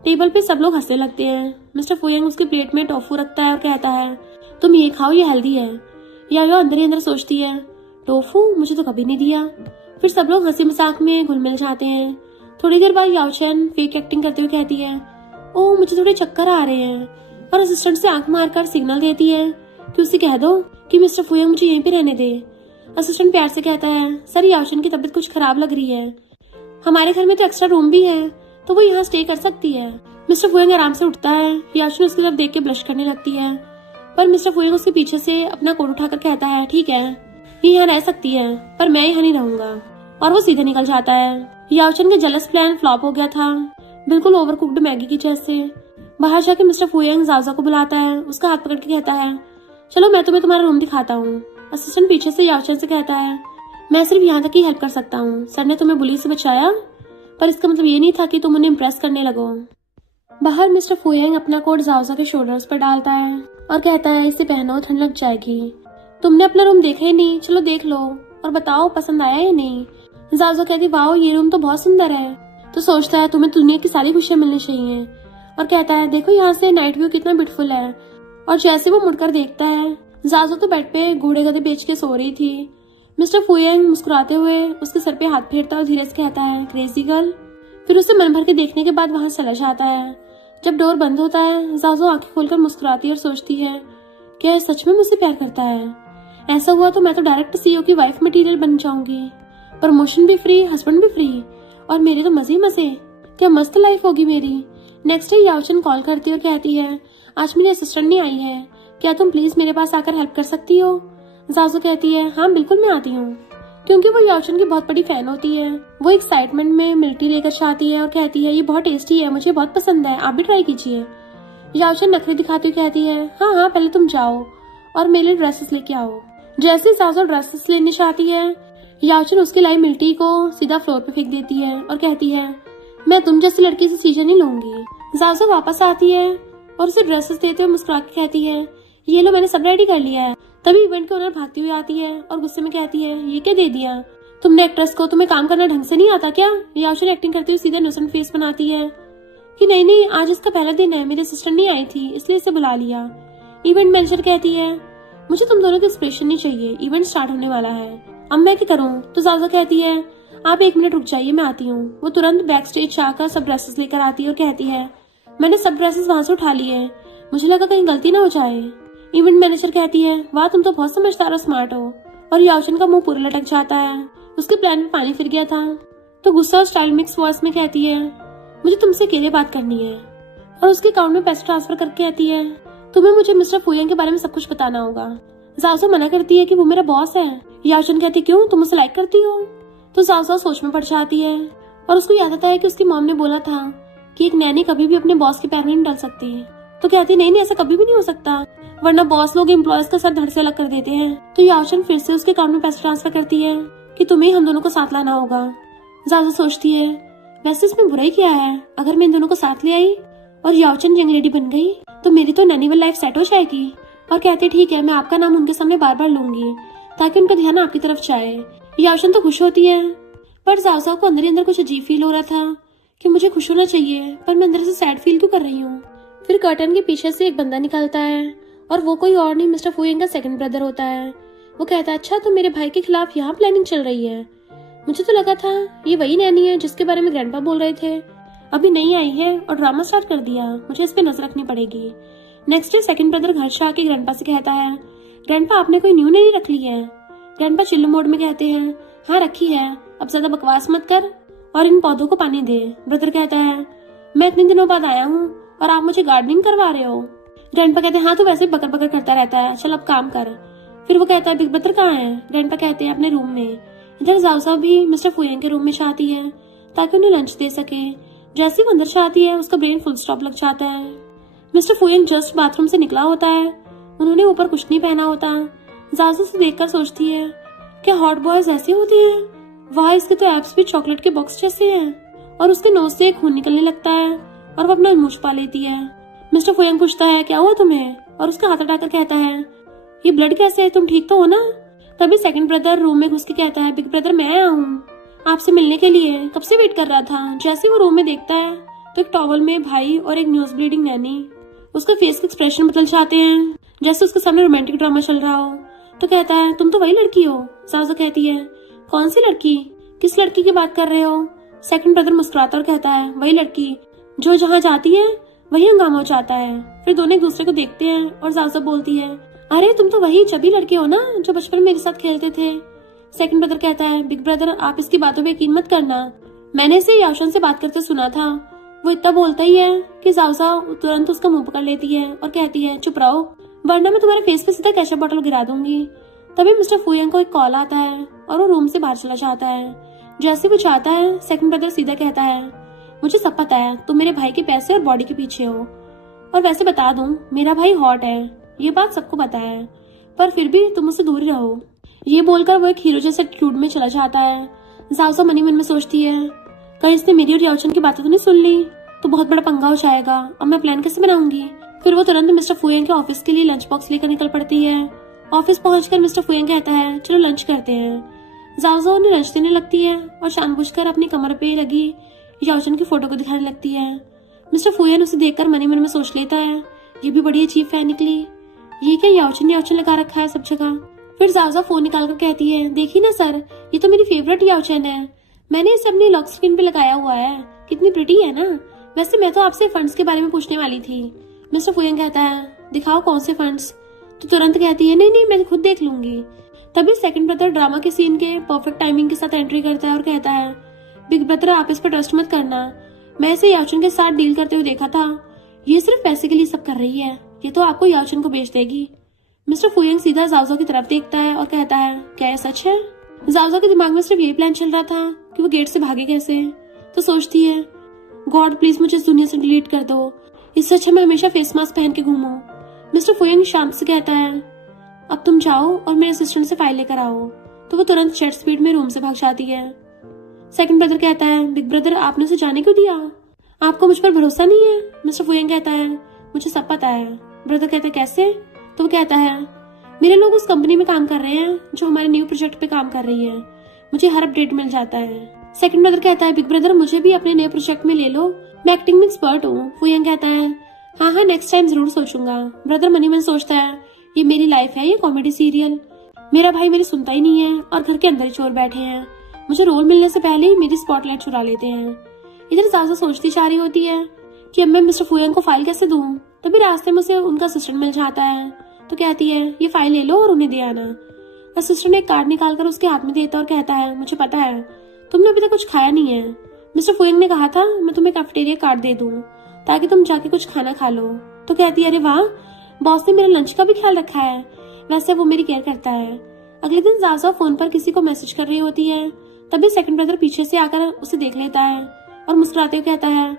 टेबल पे सब लोग हंसने लगते हैं। मिस्टर फुयांग उसके प्लेट में टोफू रखता है और कहता है तुम ये खाओ, ये हेल्दी है। याओ अंदर ही अंदर सोचती है टोफू मुझे तो कभी नहीं दिया। फिर सब लोग हंसी मजाक में घुल मिल जाते हैं। थोड़ी देर बाद याओ चैन फेक एक्टिंग करते हुए कहती है ओह मुझे थोड़े चक्कर आ रहे हैं, और असिस्टेंट से आंख मारकर सिग्नल देती है कि उसे कह दो कि मिस्टर फुयांग मुझे यहीं पे रहने दे। असिस्टेंट प्यार से कहता है सर याओ चैन की तबीयत कुछ खराब लग रही है, हमारे घर में तो एक्स्ट्रा रूम भी है, तो वो यहाँ स्टे कर सकती है। मिस्टर फुयांग आराम से उठता है। याओ चैन उसकी तरफ देख के ब्लश करने लगती है, पर मिस्टर फुयांग उसके पीछे से अपना कोट उठाकर कहता है ठीक है ये यहाँ रह सकती है, पर मैं यहाँ नहीं रहूंगा, और वो सीधे निकल जाता है। याओ चैन का जेलस प्लान फ्लॉप हो गया था, बिल्कुल ओवरकुक्ड मैगी की जैसे। बाहर जाके मिस्टर फुयांग जाजा को बुलाता है, उसका हाथ पकड़ के कहता है चलो मैं तुम्हें तुम्हारा रूम दिखाता हूँ। असिस्टेंट पीछे से याओ चैन से कहता है मैं सिर्फ यहाँ तक ही हेल्प कर सकता हूँ, सर ने तुम्हें बुली से बचाया, पर इसका मतलब ये नहीं था कि तुम उन्हें इम्प्रेस करने लगो। बाहर मिस्टर फुयांग अपना कोट जाओजा के शोल्डर्स पर डालता है और कहता है इसे पहनो, ठंड लग जाएगी। तुमने अपना रूम देखा ही नहीं, चलो देख लो और बताओ पसंद आया या नहीं। जाओजा कहती वाओ ये रूम तो बहुत सुंदर है। तो सोचता है तुम्हें दुनिया की सारी खुशियां मिलनी चाहिए, और कहता है देखो यहाँ से नाइट व्यू कितना ब्यूटीफुल है। और जैसे वो मुड़कर देखता है जाजो तो बेड पे घोड़े गधे बेच के सो रही थी। मिस्टर फुयांग मुस्कुराते हुए उसके सर पे हाथ फेरता और धीरे से कहता है क्रेजी गर्ल। फिर उसे मन भर के देखने के बाद वहां चला जाता है। जब डोर बंद होता है जाजो आंखें खोलकर मुस्कुराती और सोचती है क्या ये सच में मुझसे प्यार करता है। ऐसा हुआ तो मैं तो डायरेक्ट सीईओ की वाइफ मटेरियल बन जाऊंगी, प्रमोशन भी फ्री, हस्बैंड भी फ्री, और मेरे तो मजे ही मजे, क्या मस्त लाइफ होगी मेरी। नेक्स्ट डे याओ चैन कॉल करती है और कहती है आज मेरी असिस्टेंट नहीं आई है, क्या तुम प्लीज मेरे पास आकर हेल्प कर सकती हो। जाजो कहती है हाँ बिल्कुल मैं आती हूँ, क्योंकि वो याओ चैन की बहुत बड़ी फैन होती है। वो एक्साइटमेंट में मिल्टी लेकर चाहती है और कहती है ये बहुत टेस्टी है, मुझे बहुत पसंद है, आप भी ट्राई कीजिए। याओ चैन नखरे दिखाती हुई कहती है हाँ हाँ पहले तुम जाओ और मेरे लिए ड्रेसेस लेके आओ। जैसे जाजो ड्रेसेस लेने चाहती है याओ चैन उसके लाई मिल्टी को सीधा फ्लोर पे फेंक देती है और कहती है मैं तुम जैसी लड़की से चीजें नहीं लूंगी। जाजो वापस आती है और उसे ड्रेसेस देते हुए मुस्कुरा के कहती है ये लो मैंने सब रेडी कर लिया है। तभी इवेंट के ओनर भागती हुई आती है और गुस्से में कहती है ये क्या दे दिया तुमने एक्ट्रेस को, तुम्हें काम करना ढंग से नहीं आता क्या। याओ चैन एक्टिंग करती हुई सीधे इनोसेंट फेस बनाती है कि नहीं नहीं आज इसका पहला दिन है, मेरी असिस्टेंट नहीं आई थी इसलिए इसे बुला लिया। इवेंट मैनेजर कहती है मुझे तुम दोनों की एक्सप्रेशन नहीं चाहिए, इवेंट स्टार्ट होने वाला है, अब मैं क्या करूँ। तो जाजो कहती है आप 1 मिनट रुक जाइए मैं आती हूँ। वो तुरंत बैक स्टेज जाकर सब ड्रेसेस लेकर आती है और कहती है मैंने सब ड्रेसेस वहां से उठा लिए, मुझे लगा कहीं गलती ना हो जाए। इवेंट मैनेजर कहती है वाह तुम तो बहुत समझदार और स्मार्ट हो, और याओ चैन का मुंह पूरा लटक जाता है, उसके प्लान में पानी फिर गया था। तो गुस्सा और स्टाइल मिक्स वॉइस में कहती है मुझे तुमसे अकेले बात करनी है, और उसके अकाउंट में पैसे ट्रांसफर करके कहती है तुम्हें मुझे मिस्टर फुयांग के बारे में सब कुछ बताना होगा। जाओ मना करती है कि वो मेरा बॉस है। याओ चैन कहती क्यों तुम उसे लाइक करती हो। तो जाओ सोच में पड़ जाती है और उसको याद आता है कि उसकी मॉम ने बोला था कि एक नैनी कभी भी अपने बॉस के पैर में नहीं डाल सकती। तो कहती नहीं ऐसा कभी भी नहीं हो सकता, वरना बॉस लोग एम्प्लॉयज का सर धड़ से अलग कर देते हैं। तो याओ चैन फिर से उसके अकाउंट में पैसे ट्रांसफर करती है कि तुम्हें हम दोनों को साथ लाना होगा। जाओ सोचती है वैसे इसमें बुराई क्या है, अगर मैं इन दोनों को साथ ले आई और याओ चैन यंग लेडी बन गई तो मेरी तो नैनी वाली लाइफ सेट हो जाएगी। और कहते ठीक है मैं आपका नाम उनके सामने बार बार लूंगी ताकि उनका ध्यान आपकी तरफ जाए। याओ चैन तो खुश होती है, पर जाओ को अंदर ही अंदर कुछ अजीब फील हो रहा था कि मुझे खुश होना चाहिए पर मैं अंदर से सैड फील क्यों कर रही हूँ। फिर कर्टन के पीछे से एक बंदा निकलता है और वो कोई और नहीं मिस्टर फुयांग का सेकंड ब्रदर होता है। वो कहता है अच्छा तो मेरे भाई के खिलाफ यहाँ प्लानिंग चल रही है, मुझे तो लगा था ये वही नैनी है जिसके बारे में ग्रैंडपा बोल रहे थे। अभी नई आई है और ड्रामा स्टार्ट कर दिया, मुझे इस पे नजर रखनी पड़ेगी। नेक्स्ट डे सेकंड ब्रदर घर से आके ग्रैंडपा से कहता है, ग्रैंडपा आपने कोई न्यू नई रख ली है? ग्रैंडपा चिल्लू मोड में कहते हैं, हाँ रखी है, अब ज्यादा बकवास मत कर और इन पौधों को पानी दे। ब्रदर कहता है, मैं इतने दिनों बाद आया हूँ और आप मुझे गार्डनिंग करवा रहे हो। ग्रैंडपा कहते हैं, हाँ तो वैसे भी बकर बकर करता रहता है, चल अब काम कर। फिर वो कहता है, बिग ब्रदर कहाँ है? ग्रैंडपा कहते हैं, अपने रूम में। इधर जाओसा भी मिस्टर फुयेंग के रूम में चाहती है ताकि उन्हें लंच दे सके। जैसे ही वो अंदर चाहती है उसका ब्रेन फुल स्टॉप लग जाता है। मिस्टर फुयेंग जस्ट बाथरूम से निकला होता है, उन्होंने ऊपर कुछ नहीं पहना होता। जाओसा से देखकर सोचती है, क्या हॉट बॉयज ऐसे होते हैं? वाह, इसके तो एब्स भी चॉकलेट के बॉक्स जैसे हैं। और उसके नोज से खून निकलने लगता है और वो अपना मुंह छुपा लेती है। मिस्टर फुयेंग पूछता है, क्या हुआ तुम्हें? और उसका हाथ हटाकर कहता है, ये ब्लड कैसे है, तुम ठीक तो हो ना? तभी सेकंड ब्रदर रूम में घुस के कहता है, बिग ब्रदर मैं आया हूँ आपसे मिलने के लिए, कब से वेट कर रहा था। जैसे वो रूम में देखता है तो एक टॉवल में भाई और एक न्यूज ब्लीडिंग नैनी। उसका फेस के एक्सप्रेशन बदल जाते हैं जैसे उसके सामने रोमांटिक ड्रामा चल रहा हो। तो कहता है, तुम तो वही लड़की हो। जाओसा कहती है, कौन सी लड़की? किस लड़की की बात कर रहे हो? सेकंड ब्रदर मुस्कुराता और कहता है, वही लड़की जो जहाँ जाती है वही हंगामा हो जाता है। फिर दोनों एक दूसरे को देखते हैं और जाओसा बोलती है, अरे तुम तो वही चबी लड़के हो ना जो बचपन में मेरे साथ खेलते थे। सेकंड ब्रदर कहता है, बिग ब्रदर आप इसकी बातों पे यकीन मत करना, मैंने इसे याशन से बात करते सुना था। वो इतना बोलता ही है कि जाओसा तुरंत उसका मुंह पकड़ लेती है और कहती है, चुप रहो वरना मैं तुम्हारे फेस पे सीधा केचप बॉटल गिरा दूंगी। तभी मिस्टर फुयेंग को एक कॉल आता है और वो रूम से बाहर चला जाता है। जैसे वो चाहता है सेकंड ब्रदर सीधा कहता है, मुझे सब पता है तुम मेरे भाई के पैसे और बॉडी के पीछे हो, और वैसे बता दूं मेरा भाई हॉट है, ये बात सबको पता है, पर फिर भी तुम उससे दूर रहो। ये बोलकर वो एक हीरो जैसे एटीट्यूड में चला जाता है। जाओसा मनी मन में सोचती है, कहीं इसने मेरी और याओचन की बातें तो नहीं सुन ली, तो बहुत बड़ा पंगा हो जाएगा, अब मैं प्लान कैसे बनाऊंगी। फिर वो तुरंत मिस्टर फुयेंग के ऑफिस के लिए लंच बॉक्स लेकर निकल पड़ती है। ऑफिस पहुंचकर मिस्टर फुयेंग कहता है, चलो लंच करते हैं। जाओसा उन्हें लंच देने लगती है और जानबूझकर अपनी कमर पे लगी याओचन की फोटो को दिखाने लगती है। मिस्टर फुयेंग उसे देखकर मनी मन में सोच लेता है, ये भी बड़ी अजीब फैन निकली, ये क्या याओचन लगा रखा है सब जगह। फिर जाओसा फोन निकालकर कहती है, देखी ना सर, ये तो मेरी फेवरेट याओचन है, मैंने इसे अपनी लॉक स्क्रीन पे लगाया हुआ है, कितनी प्रिटी है ना। वैसे मैं तो आपसे फंड्स के बारे में पूछने वाली थी। मिस्टर फुयेंग कहता है, दिखाओ कौन से फंड्स। तो तुरंत कहती है, नहीं मैं खुद देख लूंगी। तभी सेकंड ब्रदर ड्रामा के सीन के परफेक्ट टाइमिंग के साथ एंट्री करता है और कहता है, बिग ब्रदर आप इस पर ट्रस्ट मत करना, मैं इसे याओचन के साथ डील करते हुए देखा था, ये सिर्फ पैसे के लिए सब कर रही है, ये तो आपको याओचन को बेच देगी। मिस्टर फुयेंग सीधा जाओसा की तरफ देखता है और कहता है, क्या ये सच है? जाओसा के दिमाग में सिर्फ यही प्लान चल रहा था कि वो गेट से भागे कैसे। तो सोचती है, गॉड प्लीज मुझे इस दुनिया से डिलीट कर दो, इससे अच्छा मैं हमेशा फेस मास्क पहन के घूमूं। मिस्टर फुयेंग शांत से कहता है, अब तुम जाओ और मेरे असिस्टेंट से फाइल लेकर आओ। तो वो तुरंत जेट स्पीड में रूम से भाग जाती है। सेकंड ब्रदर कहता है, बिग ब्रदर आपने उसे जाने क्यों दिया, आपको मुझ पर भरोसा नहीं है? मिस्टर फुयेंग कहता है, मुझे सब पता है। ब्रदर कहता है, कैसे? तो वो कहता है, मेरे लोग उस कंपनी में काम कर रहे हैं जो हमारे न्यू प्रोजेक्ट पे काम कर रही है, मुझे हर अपडेट मिल जाता है। सेकंड ब्रदर कहता है, बिग ब्रदर मुझे भी अपने नए प्रोजेक्ट में ले लो, मैं एक्टिंग में एक्सपर्ट हूँ। फुयेंग कहता है, हाँ नेक्स्ट टाइम जरूर सोचूंगा। ब्रदर मनी मन सोचता है, ये मेरी लाइफ है, ये कॉमेडी सीरियल, मेरा भाई मेरी सुनता ही नहीं है और घर के अंदर ही चोर बैठे हैं, मुझे रोल मिलने से पहले ही मेरी स्पॉटलाइट चुरा लेते हैं। इधर जाओसा सोचती जा रही होती है कि अब मैं मिस्टर फुयेंग को फाइल कैसे दूं। तभी रास्ते में उसे उनका असिस्टेंट मिल जाता है। तो कहती है, ये फाइल ले लो और उन्हें दे आना। असिस्टेंट एक कार्ड निकालकर उसके हाथ में देता और कहता है, मुझे पता है तुमने अभी तक कुछ खाया नहीं है, मिस्टर फुयेंग ने कहा था मैं तुम्हें कैफेटेरिया कार्ड दे दूं ताकि तुम जाके कुछ खाना खा लो। तो कहती है, अरे वाह, बॉस ने मेरे लंच का भी ख्याल रखा है, वैसे वो मेरी केयर करता है। अगले दिन जाओसा फोन पर किसी को मैसेज कर रही होती है। तभी सेकंड ब्रदर पीछे से आकर उसे देख लेता है और मुस्कुराते हुए कहता है,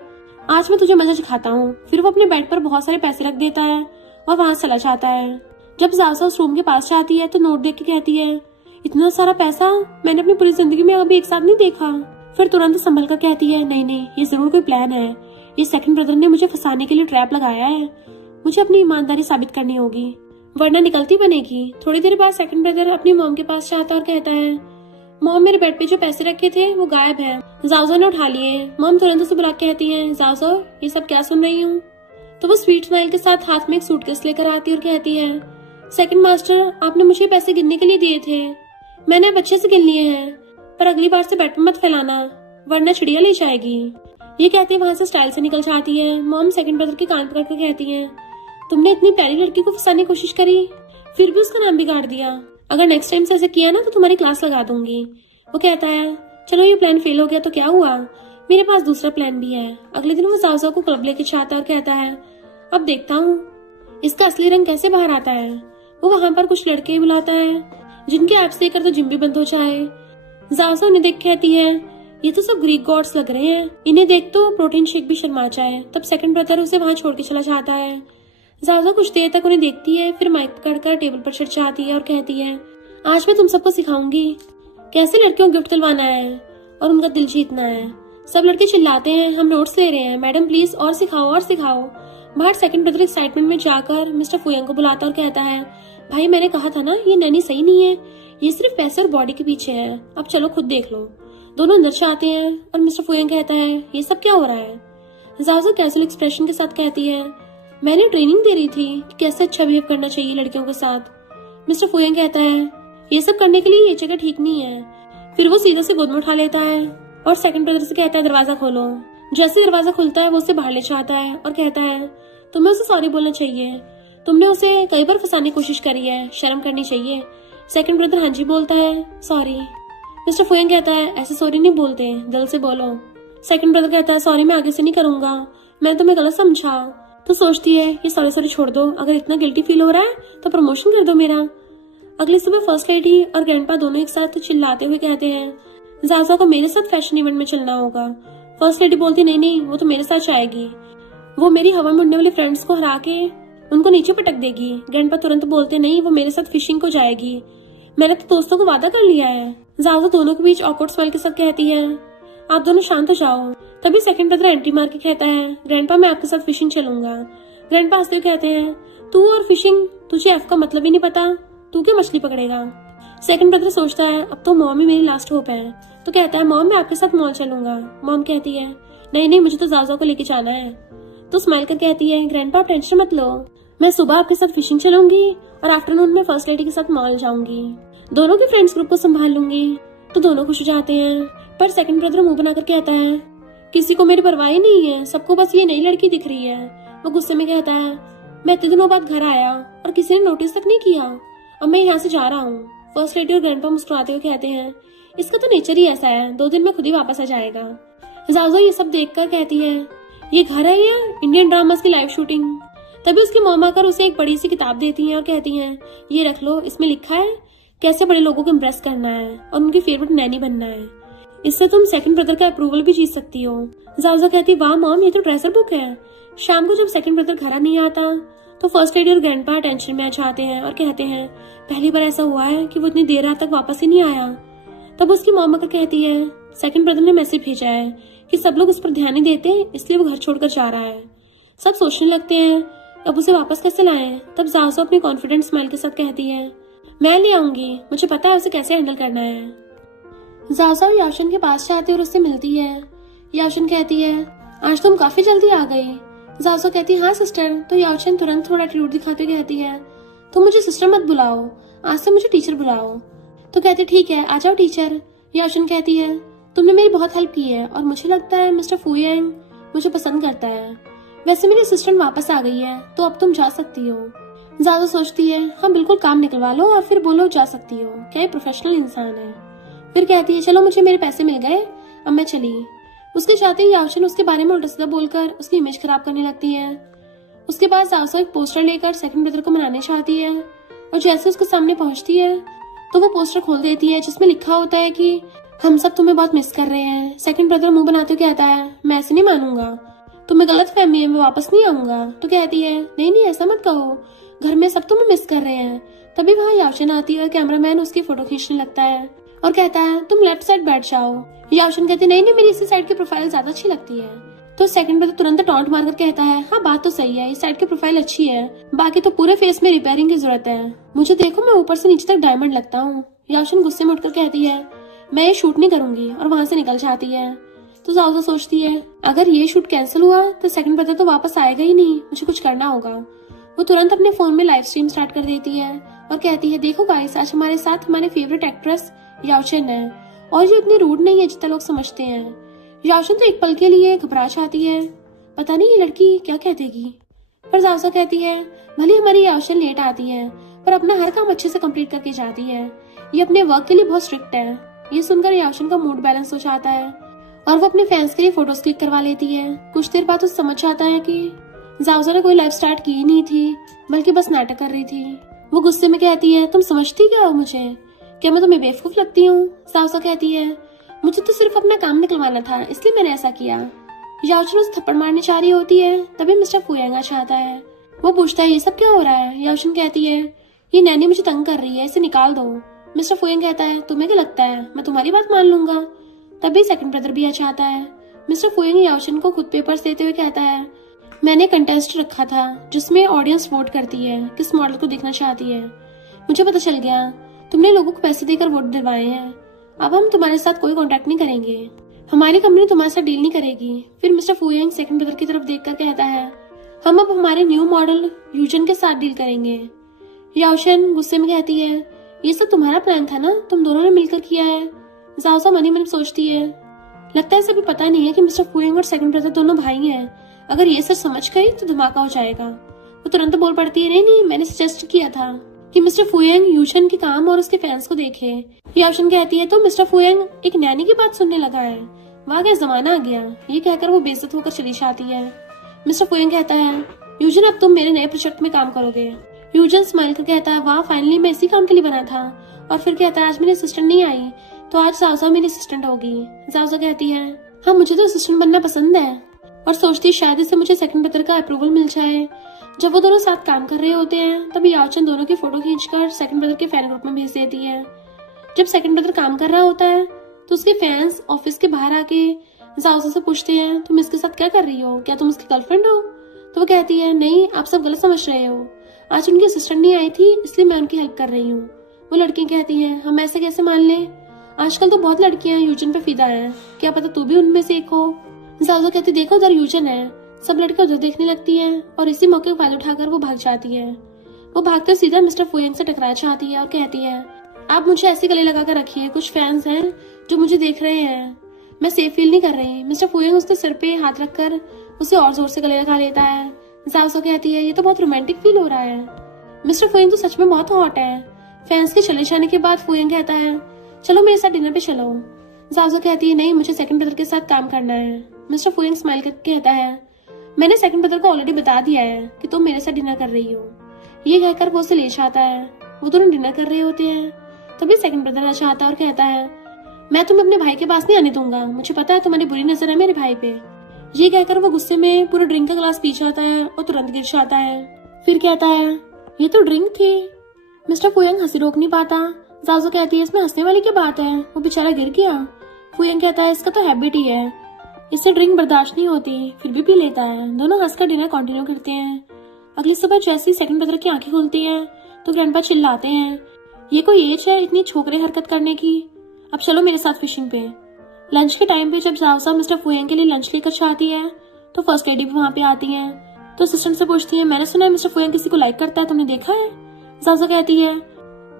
आज मैं तुझे मजा सिखाता हूँ। फिर वो अपने बेड पर बहुत सारे पैसे रख देता है और वहां चला जाता है। जब जाओसा उस रूम के पास जाती है तो नोट देख के कहती है, इतना सारा पैसा मैंने अपनी पूरी जिंदगी में अभी एक साथ नहीं देखा। फिर तुरंत संभल कर कहती है, नहीं ये जरूर कोई प्लान है, ये सेकंड ब्रदर ने मुझे फंसाने के लिए ट्रैप लगाया है, मुझे अपनी ईमानदारी साबित करनी होगी वरना निकलती बनेगी। थोड़ी देर बाद सेकंड ब्रदर अपनी मॉम के पास जाता और कहता है, मॉम मेरे बेड पे जो पैसे रखे थे वो गायब है, जाओसा ने उठा लिए। मॉम तुरंत उसे बुला कहती है, जाओसा ये सब क्या सुन रही हूँ। तो वो स्वीट स्माइल के साथ हाथ में एक सूटकेस लेकर आती और कहती है, सेकंड मास्टर आपने मुझे पैसे गिनने के लिए दिए थे, मैंने अब अच्छे से गिन लिए हैं, पर अगली बार से बेड पे मत फैलाना वरना चिड़िया ले जाएगी। ये कहते वहां से स्टाइल से निकल जाती है। मॉम सेकंड ब्रदर के कान पकड़ कर कहती है, तुमने इतनी प्यारी लड़की को फंसाने की कोशिश करी, फिर भी उसका नाम बिगाड़ दिया। अगर नेक्स्ट टाइम से ऐसे किया ना तो तुम्हारी क्लास लगा दूंगी। वो कहता है, चलो ये प्लान फेल हो गया तो क्या हुआ, मेरे पास दूसरा प्लान भी है। अगले दिन वो जाओ को क्लब लेके जाता है और कहता है, अब देखता हूँ इसका असली रंग कैसे बाहर आता है। वो वहां पर कुछ लड़के बुलाता है जिनके एप्स देखकर तो जिम भी बंद हो जाए। जाओ उन्हें देख कहती है, ये तो सब ग्रीक गॉड्स लग रहे हैं, इन्हें देख तो प्रोटीन शेक भी शर्मा जाए। तब सेकंड ब्रदर उसे वहां छोड़ के चला जाता है। जाओ कुछ देर तक उन्हें देखती है, फिर माइक पकड़कर टेबल पर चढ़ जाती है और कहती है, आज मैं तुम सबको सिखाऊंगी कैसे लड़कियों को गिफ्ट दिलवाना है और उनका दिल जीतना है। सब लड़के चिल्लाते हैं, हम नोट्स ले रहे हैं, मैडम प्लीज और सिखाओ और सिखाओ। बाहर सेकंड ब्रदर एक्साइटमेंट में जाकर मिस्टर फुयंग को बुलाता और कहता है, भाई मैंने कहा था ना ये नैनी सही नहीं है, ये सिर्फ पैसे और बॉडी के पीछे है, अब चलो खुद देख लो। दोनों अंदर से आते हैं और मिस्टर फुयंग कहता है, ये सब क्या हो रहा है। जाओ कैजुअल एक्सप्रेशन के साथ कहती है, मैंने ट्रेनिंग दे रही थी कि कैसे अच्छा बिहेव करना चाहिए लड़कियों के साथ। मिस्टर फुयंग कहता है, ये सब करने के लिए ये जगह ठीक नहीं है। फिर वो सीधा से गोद में उठा लेता है और सेकंड ब्रदर से कहता है, दरवाजा खोलो। जैसे दरवाजा खुलता है वो उसे बाहर ले जाता है और कहता है, तुम्हें उसे सॉरी बोलना चाहिए, तुमने उसे कई बार फंसाने की कोशिश करी है, शर्म करनी चाहिए। सेकंड ब्रदर हाँ जी बोलता है, सॉरी। मिस्टर फुयंग कहता है, ऐसे सॉरी नहीं बोलते, दिल से बोलो। सेकंड ब्रदर कहता है, सॉरी मैं आगे से नहीं करूंगा, मैं तुम्हें गलत समझा। तो सोचती है, ये सॉरी छोड़ दो, अगर इतना गिल्टी फील हो रहा है तो प्रमोशन कर दो मेरा। अगली सुबह फर्स्ट लेडी और ग्रैंडपा दोनों एक साथ चिल्लाते हुए कहते हैं, जाजा को मेरे साथ फैशन इवेंट में चलना होगा। फर्स्ट लेडी बोलती, नहीं वो तो मेरे साथ जाएगी, वो मेरी हवा में उड़ने वाले फ्रेंड्स को हरा के उनको नीचे पटक देगी। ग्रैंडपा तुरंत बोलते, नहीं वो मेरे साथ फिशिंग को जाएगी, मैंने तो दोस्तों को वादा कर लिया है। जाजा दोनों के बीच ऑकवर्ड स्माइल के साथ कहती है, आप दोनों शांत हो जाओ। तभी सेकंड ब्रदर एंट्री मार के कहता है, ग्रैंडपा मैं आपके साथ फिशिंग चलूंगा। ग्रैंडपा हंसते हुए कहते हैं, तू और फिशिंग, तुझे एफ का मतलब ही नहीं पता, तू क्यों मछली पकड़ेगा। सेकंड ब्रदर सोचता है, अब तो मॉम ही मेरी लास्ट होप है, तो कहता है, मॉम मैं आपके साथ मॉल चलूंगा। मॉम कहती है, नहीं मुझे तो जाजा को लेके जाना है। तो स्माइल कर कहती है, ग्रैंडपा आप टेंशन मत लो, मैं सुबह आपके साथ फिशिंग चलूंगी और आफ्टरनून में फर्स्ट लेडी के साथ मॉल जाऊंगी, दोनों के फ्रेंड्स ग्रुप को संभाल लूंगी। तो दोनों खुश हो जाते हैं, पर सेकंड ब्रदर मुंह बनाकर कहता है, किसी को मेरी परवाह ही नहीं है, सबको बस ये नई लड़की दिख रही है। वो गुस्से में कहता है, मैं इतने दिनों बाद घर आया और किसी ने नोटिस तक नहीं किया, अब मैं यहाँ से जा रहा हूँ। फर्स्ट लेडी और ग्रैंडपा मुस्कुराते हुए कहते हैं, इसका तो नेचर ही ऐसा है, 2 दिन में खुद ही वापस आ जाएगा। जाजो ये सब देखकर कहती है, ये घर है या इंडियन ड्रामास की लाइव शूटिंग। तभी उसकी मॉम आकर उसे एक बड़ी सी किताब देती हैं और कहती हैं, ये रख लो, इसमें लिखा है कैसे बड़े लोगों को इम्प्रेस करना है और उनकी फेवरेट नैनी बनना है, इससे तुम सेकंड ब्रदर का अप्रूवल भी जीत सकती हो। जाओजा कहती, वाह मॉम ये तो ट्रेजर बुक है। शाम को जब सेकंड ब्रदर घर नहीं आता तो फर्स्ट लेडी और ग्रैंडपा टेंशन में आ जाते हैं और कहते हैं, पहली बार ऐसा हुआ है कि वो इतनी देर रात तक वापस ही नहीं आया। तब उसकी मॉम आकर कहती है, सेकंड ब्रदर ने मैसेज भेजा है कि सब लोग उस पर ध्यान नहीं देते, इसलिए वो घर छोड़कर जा रहा है। सब सोचने लगते हैं अब उसे वापस कैसे लाएं। तब जाजो अपनी कॉन्फिडेंट स्माइल के साथ कहती है, मैं ले आऊंगी, मुझे पता है उसे कैसे हैंडल करना है। जाजा याशन के पास जाती है और उससे मिलती है। याशन कहती है, आज तुम काफी जल्दी आ गई। जाजो कहती है, हाँ सिस्टर। तो याशन तुरंत थोड़ा एटीट्यूड दिखाते कहती है, तुम मुझे सिस्टर मत बुलाओ, आज से मुझे टीचर बुलाओ। तो कहती ठीक है आ जाओ टीचर। याशन कहती है, तुमने मेरी बहुत हेल्प की है और मुझे लगता है मिस्टर फुयेंग मुझे पसंद करता है। वैसे मेरी असिस्टेंट वापस आ गई है तो अब तुम जा सकती हो। ज्यादा सोचती है, हाँ बिल्कुल काम निकलवा लो और फिर बोलो जा सकती हो, क्या ये प्रोफेशनल इंसान है। फिर कहती है, चलो मुझे मेरे पैसे मिल गए, अब मैं चली। उसके जाते ही याशन उसके बारे में उल्टा सीधा बोलकर उसकी इमेज खराब करने लगती है। उसके बाद जाओ एक पोस्टर लेकर सेकंड ब्रदर को मनाने चाहती है और जैसे उसके सामने पहुंचती है तो वो पोस्टर खोल देती है जिसमें लिखा होता है कि हम सब तुम्हें बहुत मिस कर रहे हैं। सेकंड ब्रदर मुंह बनाते हुए कहता है, मैं ऐसे नहीं मानूंगा, तुम्हें गलत फहमी है, मैं वापस नहीं आऊंगा। तो कहती है, नहीं ऐसा मत कहो, घर में सब तुम्हें मिस कर रहे हैं। तभी वहाँ याशन आती है और कैमरामैन उसकी फोटो खींचने लगता है और कहता है, तुम लेफ्ट साइड बैठ जाओ। याशन कहते, नहीं मेरी इसी साइड की प्रोफाइल ज्यादा अच्छी लगती है। तो सेकंड ब्रदर तुरंत टॉन्ट मारकर कहता है, हाँ बात तो सही है, इस साइड की प्रोफाइल अच्छी है, बाकी तो पूरे फेस में रिपेयरिंग की जरूरत है। मुझे देखो मैं ऊपर से नीचे तक डायमंड लगता हूँ। याशन गुस्से में उठकर कहती है, मैं ये शूट नहीं करूंगी और वहां से निकल जाती है। तो जाओ सोचती है, अगर ये शूट कैंसिल हुआ तो सेकंड ब्रदर तो वापस आएगा ही नहीं, मुझे कुछ करना होगा। वो तुरंत अपने फोन में लाइव स्ट्रीम स्टार्ट कर देती है और कहती है, देखो गाइस आज हमारे साथ हमारे फेवरेट एक्ट्रेस याओचेन है और ये इतनी रूड नहीं है जितना लोग समझते हैं। याओशन तो एक पल के लिए घबरा जाती है, पता नहीं ये लड़की क्या कह देगी। पर जाओसा कहती है भले हमारी याओशन लेट आती है पर अपना हर काम अच्छे से कंप्लीट करके जाती है, ये अपने वर्क के लिए बहुत स्ट्रिक्ट है। ये सुनकर याओशन का मूड बैलेंस हो जाता है और वो अपने फैंस के लिए फोटोज क्लिक करवा लेती है। कुछ देर बाद उसे समझ आता है कि जाओसा ने कोई लाइफ स्टार्ट की ही नहीं थी, बल्कि बस नाटक कर रही थी। वो गुस्से में कहती है तुम समझती क्या हो मुझे, क्या मैं तुम्हें बेवकूफ लगती हूँ। जाओसा कहती है मुझे तो सिर्फ अपना काम निकलवाना था, इसलिए मैंने ऐसा किया। याओशन उसे थप्पड़ मारने चाह रही होती है, तभी मिस्टर फुयांग आ जाता है। वो पूछता है ये सब क्या हो रहा है। याओशन कहती है ये नैनी मुझे तंग कर रही है, इसे निकाल दो। मिस्टर फुयांग कहता है तुम्हें क्या लगता है मैं तुम्हारी बात मान लूंगा। तभी सेकंड ब्रदर भी आ जाता है। मिस्टर फुयांग याओशन को खुद पेपर्स देते हुए कहता है मैंने कंटेस्ट रखा था जिसमें ऑडियंस वोट करती है किस मॉडल को देखना चाहती है। मुझे पता चल गया तुमने लोगों को पैसे देकर वोट दिलवाए हैं, अब हम तुम्हारे साथ कोई कॉन्टेक्ट नहीं करेंगे, हमारी कंपनी तुम्हारे साथ डील नहीं करेगी। फिर मिस्टर फुयांग सेकंड ब्रदर की तरफ देखकर कहता है हम अब हमारे न्यू मॉडल यूजन के साथ डील करेंगे। याओशन गुस्से में कहती है ये सब तुम्हारा प्लान था ना, तुम दोनों ने मिलकर किया है। जाओसा मनी मन सोचती है लगता है इसे भी पता नहीं है कि मिस्टर फुयांग और सेकंड ब्रदर दोनों भाई हैं, अगर ये सच समझ गई तो धमाका हो जाएगा। वो तुरंत बोल पड़ती है नहीं मैंने सजेस्ट किया था कि मिस्टर फुयांग यूजन के काम और उसके फैंस को देखे। याओशन कहती है तो मिस्टर फुयांग एक नैनी की बात सुनने लगा है, वहाँ क्या जमाना आ गया। ये कहकर वो बेइज्जत होकर चली जाती है। मिस्टर फुयांग कहता है यूजन अब तुम मेरे नए प्रोजेक्ट में काम करोगे। यूजन स्माइल कर कहता है वाह फाइनली मैं इसी काम के लिए बना था। और फिर कहता है आज मेरी असिस्टेंट नहीं आई तो आज जाओसा मेरी असिस्टेंट होगी। जाओसा कहती है हाँ मुझे तो असिस्टेंट बनना पसंद है और सोचती है शायद इससे मुझे सेकंड ब्रदर का अप्रूवल मिल जाए। जब वो दोनों साथ काम कर रहे होते हैं तभी याओशन दोनों की फोटो खींचकर सेकंड ब्रदर के फैन ग्रुप में भेज देती है। जब सेकंड ब्रदर काम कर रहा होता है तो उसके फैंस ऑफिस के बाहर आके जाओसा से पूछते हैं तुम इसके साथ क्या कर रही हो, क्या तुम उसकी गर्लफ्रेंड हो। तो वो कहती है नहीं आप सब गलत समझ रहे हो, आज उनकी असिस्टेंट नहीं आई थी इसलिए मैं उनकी हेल्प कर रही हूँ। वो लड़की कहती है हम ऐसे कैसे मान लें, आजकल तो बहुत लड़कियां यूजन पे फिदा है, क्या पता तू भी उनमें से एक हो। जाओसा कहती देखो उधर यूजन है। सब लड़कियां उधर देखने लगती हैं और इसी मौके का फायदा उठाकर वो भाग जाती है। वो भागकर सीधा मिस्टर फुयांग से टकरा जाती है और कहती है आप मुझे ऐसे गले लगा कर रखिए, कुछ फैंस हैं जो मुझे देख रहे हैं, मैं सेफ फील नहीं कर रही। मिस्टर फुयांग उसके सिर पे हाथ रखकर उसे और जोर से गले लगा लेता है। जाओसा कहती है ये तो बहुत रोमांटिक फील हो रहा है, मिस्टर फुयांग तो सच में बहुत हॉट है। फैंस के चले जाने के बाद फुयांग कहता है चलो मेरे साथ डिनर पे चलो। जाओसा कहती है नहीं मुझे सेकंड ब्रदर के साथ काम करना है। मिस्टर फुयांग स्माइल करके कहता है मैंने सेकंड ब्रदर को ऑलरेडी बता दिया है कि तुम मेरे साथ डिनर कर रही हो। ये कहकर वो उसे ले जाता है। वो दोनों डिनर कर रहे होते हैं तभी सेकंड ब्रदर आ जाता है और कहता है मैं तुम्हें अपने भाई के पास नहीं आने दूंगा, मुझे पता है तुम्हारी बुरी नजर है मेरे भाई पे। ये कहकर वो गुस्से में पूरा ड्रिंक का ग्लास पी जाता है और तुरंत गिर जाता है। फिर कहता है ये तो ड्रिंक थी। मिस्टर फुयांग हंसी रोक नहीं पाता। जाओसा कहती है इसमें हंसने वाली क्या बात है, वो बेचारा गिर गया। फुयांग कहता है इसका तो हैबिट ही है, इससे ड्रिंक बर्दाश्त नहीं होती फिर भी पी लेता है। दोनों हंसकर डिनर कंटिन्यू करते हैं। अगली सुबह जैसे ही सेकंड ब्रदर की आंखें खुलती हैं तो ग्रैंडपा चिल्लाते हैं ये कोई एज है इतनी छोकरे हरकत करने की, अब चलो मेरे साथ फिशिंग पे। लंच के टाइम पे जब जाओसा मिस्टर फुयांग के लिए लंच लेकर जाती है तो फर्स्ट लेडी भी वहाँ पे आती है। तो असिस्टेंट से पूछती है मैंने सुना है मिस्टर फुयांग किसी को लाइक करता है, तुमने देखा है। जाओसा कहती है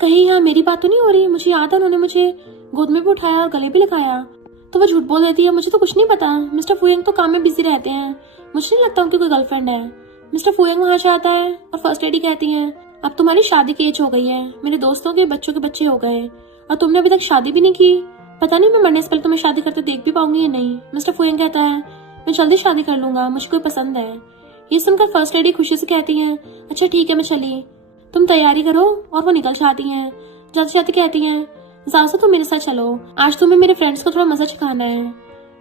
कहीं यहाँ मेरी बात तो नहीं हो रही, मुझे याद है उन्होंने मुझे गोद में भी उठाया और गले भी लगाया। तो वो झूठ बोल देती है मुझे तो कुछ नहीं पता, मिस्टर फुयांग तो काम में बिजी रहते हैं, मुझे नहीं लगता उनकी कोई गर्लफ्रेंड है। मिस्टर फुयांग वहाँ से आता है और फर्स्ट लेडी कहती है अब तुम्हारी शादी की एज हो गई है, मेरे दोस्तों के बच्चों के बच्चे हो गए और तुमने अभी तक शादी भी नहीं की, पता नहीं मैं मरने से पहले तुम्हें शादी करते देख भी पाऊंगी या नहीं। मिस्टर फुयांग कहता है मैं जल्दी शादी कर लूंगा, मुझे कोई पसंद है। ये सुनकर फर्स्ट लेडी खुशी से कहती है अच्छा ठीक है मैं चली, तुम तैयारी करो। और वो निकल जाती हैं। जाते जाते कहती हैं जाओसा तुम मेरे साथ चलो, आज तुम्हें मेरे फ्रेंड्स को थोड़ा मजा चखाना है।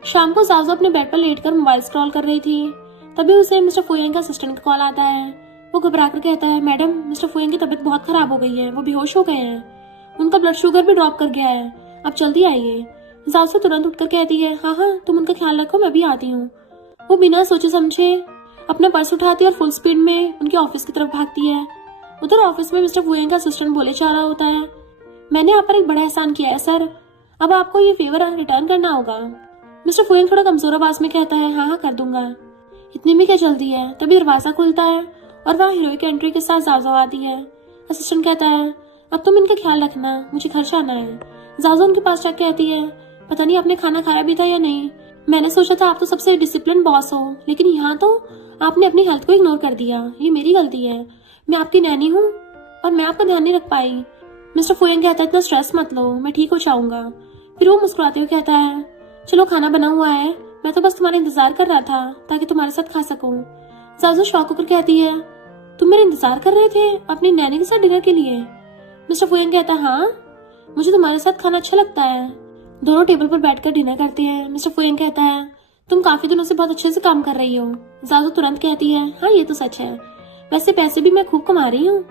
शाम को जाओसा अपने बेड पर लेटकर मोबाइल स्क्रॉल कर रही थी तभी उसे मिस्टर फुयांग का असिस्टेंट का कॉल आता है। वो घबरा कर कहता है मैडम मिस्टर फुयांग की तबीयत बहुत खराब हो गई है, वो बेहोश हो गए हैं, उनका ब्लड शुगर भी ड्रॉप कर गया है, आप जल्दी आइए। जाओसा तुरंत उठकर कहती है हाँ तुम उनका ख्याल रखो मैं भी आती हूँ। वो बिना सोचे समझे अपना पर्स उठाती है और फुल स्पीड में उनके ऑफिस की तरफ भागती है। उधर ऑफिस में मिस्टर फुयांग का असिस्टेंट बोले जा रहा होता है मैंने आप पर एक बड़ा एहसान किया है सर, अब आपको ये फेवर रिटर्न करना होगा। मिस्टर फुयांग थोड़ा कमजोर आवाज में कहता है हाँ कर दूंगा। इतनी में क्या जल्दी है। तभी दरवाजा खुलता है और वहाँ हीरोइन की एंट्री के साथ जाओसा आती है। असिस्टेंट कहता है अब तुम इनका ख्याल रखना, मुझे घर जाना है। जाओसा उनके पास जाकर कहती है पता नहीं आपने खाना खाया भी था या नहीं, मैंने सोचा था आप तो सबसे डिसिप्लिन बॉस हो, लेकिन यहाँ तो आपने अपनी हेल्थ को इग्नोर कर दिया। ये मेरी गलती है, मैं आपकी नैनी हूँ और मैं आपका ध्यान नहीं रख पाई। मिस्टर फुयंग कहता है इतना स्ट्रेस मत लो, मैं ठीक हो जाऊंगा। फिर वो मुस्कुराते हुए कहता है चलो खाना बना हुआ है, मैं तो बस तुम्हारा इंतजार कर रहा था ताकि तुम्हारे साथ खा सकूं। जाओ शौक होकर कहती है तुम मेरा इंतजार कर रहे थे अपनी नैनी के साथ डिनर के लिए? मिस्टर फुयंग कहता है हाँ, मुझे तुम्हारे साथ खाना अच्छा लगता है। दोनों टेबल पर बैठकर डिनर करते हैं। मिस्टर फुयंग कहता है तुम काफी दिनों से बहुत अच्छे से काम कर रही हो। जाजू तुरंत कहती है हाँ ये तो सच है, वैसे पैसे भी मैं खूब कमा रही हूँ।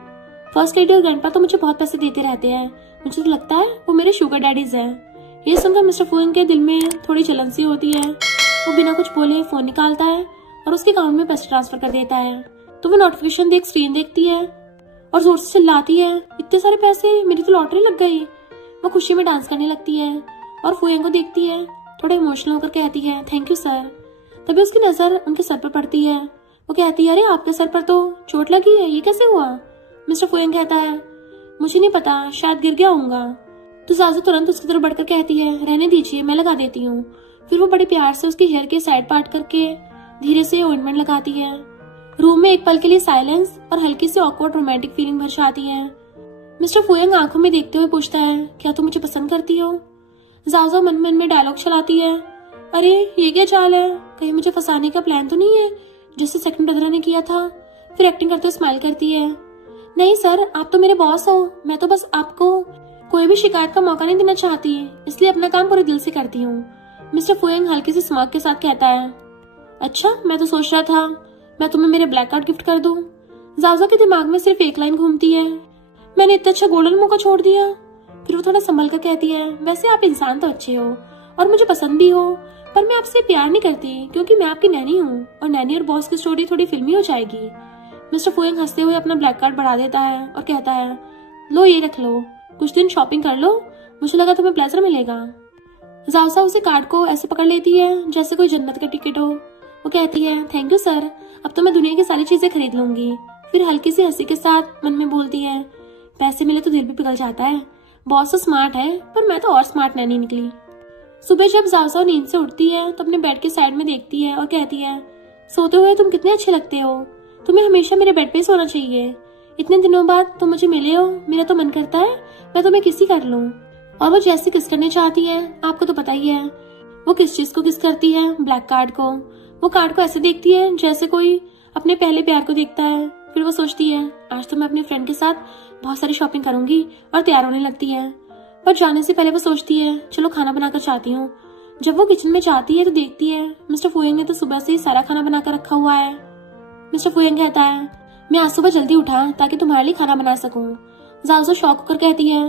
फर्स्ट लेडी और ग्रैंडपा तो मुझे बहुत पैसे देते रहते हैं, मुझे तो लगता है वो मेरे शुगर डैडीज हैं। ये सुनकर मिस्टर फुयंग के दिल में थोड़ी जलन सी होती है। वो बिना कुछ बोले फोन निकालता है और उसके अकाउंट में पैसे ट्रांसफर कर देता है। तो वो नोटिफिकेशन देख स्क्रीन देखती है और जोर से चिल्लाती है इतने सारे पैसे, मेरी तो लॉटरी लग गई। वो खुशी में डांस करने लगती है और फुयंग को देखती है, थोड़ा इमोशनल होकर कहती है थैंक यू सर। तभी उसकी नजर उनके सर पर पड़ती है। वो कहती है अरे आपके सर पर तो चोट लगी है, ये कैसे हुआ? मिस्टर फुयंग कहता है मुझे नहीं पता, शायद गिर गया होऊंगा। तो जाजू तुरंत उसकी तरफ बढ़कर कहती है रहने दीजिए, मैं लगा देती हूँ। फिर वो बड़े प्यार से उसके हेयर के साइड पार्ट करके धीरे से ऑइंटमेंट लगाती है। रूम में एक पल के लिए साइलेंस और हल्की सी ऑकवर्ड रोमांटिक फीलिंग भर जाती है। मिस्टर फुयंग आंखों में देखते हुए पूछता है क्या तुम मुझे पसंद करती हो? जाओ मन में डायलॉग चलाती है अरे ये क्या चाल है, कहीं मुझे फंसाने का प्लान तो नहीं है जैसे सेकंड ब्रदर ने किया था। फिर एक्टिंग करते हुए स्माइल करती है नहीं सर, आप तो मेरे बॉस हो, मैं तो बस आपको कोई भी शिकायत का मौका नहीं देना चाहती, इसलिए अपना काम पूरे दिल से करती हूँ। मिस्टर फुयंग हल्की सी स्मार्ट के साथ कहता है अच्छा, मैं तो सोच रहा था मैं तुम्हें मेरे ब्लैक कार्ड गिफ्ट कर दूं। जाओ के दिमाग में सिर्फ एक लाइन घूमती है मैंने इतना अच्छा गोल्डन मौका छोड़ दिया। फिर वो थोड़ा संभल कर कहती है वैसे आप इंसान तो अच्छे हो और मुझे पसंद भी हो, पर मैं आपसे प्यार नहीं करती क्योंकि मैं आपकी नैनी हूँ और नैनी और बॉस की स्टोरी थोड़ी फिल्मी हो जाएगी। मिस्टर फुयंग हंसते हुए अपना ब्लैक कार्ड बढ़ा देता है और कहता है लो ये रख लो, कुछ दिन शॉपिंग कर लो, मुझे लगा तुम्हें प्लेजर मिलेगा। जाओसा उसे कार्ड को ऐसे पकड़ लेती है जैसे कोई जन्नत का टिकट हो। वो कहती है थैंक यू सर, अब तो मैं दुनिया की सारी चीजें खरीद लूंगी। फिर हल्की सी हंसी के साथ मन में बोलती है पैसे मिले तो दिल भी पिघल जाता है, बॉस तो स्मार्ट है पर मैं तो और स्मार्ट नैनी निकली। सुबह जब जाओसा नींद से उठती है तो अपने बेड के साइड में देखती है और कहती है सोते हुए तुम कितने अच्छे लगते हो, तुम्हें हमेशा मेरे बेड पे सोना चाहिए। इतने दिनों बाद तुम मुझे मिले हो, मेरा तो मन करता है मैं तुम्हें किस ही कर लूं। और वो जैसे किस करने चाहती है आपको तो पता ही है। वो किस चीज को किस करती है? ब्लैक कार्ड को। वो कार्ड को ऐसे देखती है जैसे कोई अपने पहले प्यार को देखता है। फिर वो सोचती है आज तो मैं अपने फ्रेंड के साथ बहुत सारी शॉपिंग करूंगी और तैयार होने लगती है। पर जाने से पहले वो सोचती है चलो खाना बनाकर चाहती हूँ। जब वो किचन में जाती है तो देखती है मिस्टर फुयंग ने तो सुबह से ही सारा खाना बनाकर रखा हुआ है। मिस्टर फुयंग कहता है मैं आज सुबह जल्दी उठा ताकि तुम्हारे लिए खाना बना सकूं। जाओ शौक होकर कहती है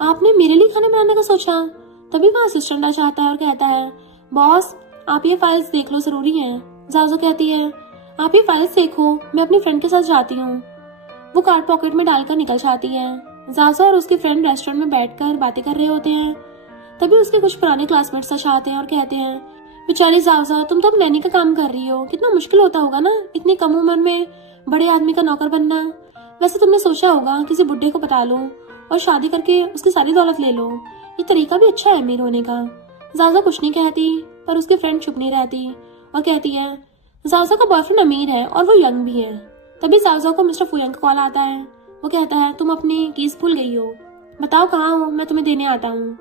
आपने मेरे लिए खाना बनाने का सोचा? तभी वहाँ असिस्टेंट आ जाता है और कहता है बॉस आप ये फाइल्स देख लो, जरूरी है। जाओ कहती है आप ये फाइल्स देखो, मैं अपनी फ्रेंड के साथ जाती हूँ। वो कार्ड पॉकेट में डालकर निकल जाती है। जाओ और उसके फ्रेंड रेस्टोरेंट में बैठकर बातें कर रहे होते हैं। तभी उसके कुछ पुराने क्लासमेट्स आ जाते हैं और कहते हैं बेचारी जाओ तुम तो अब नैनी का काम कर रही हो, कितना मुश्किल होता होगा ना इतनी कम उम्र में बड़े आदमी का नौकर बनना। वैसे तुमने सोचा होगा किसी बुड्ढे को पटा लो और शादी करके उसकी सारी दौलत ले लो, ये तरीका भी अच्छा है अमीर होने का। जाओ कुछ नहीं कहती पर उसकी फ्रेंड चुप नहीं रहती और कहती है जाओ का बॉयफ्रेंड अमीर है और वो यंग भी है। तभी जाओ को मिस्टर फुयंग का कॉल आता है। वो कहता है तुम अपनी कीज भूल गई हो, बताओ कहाँ हो, मैं तुम्हें देने आता हूँ।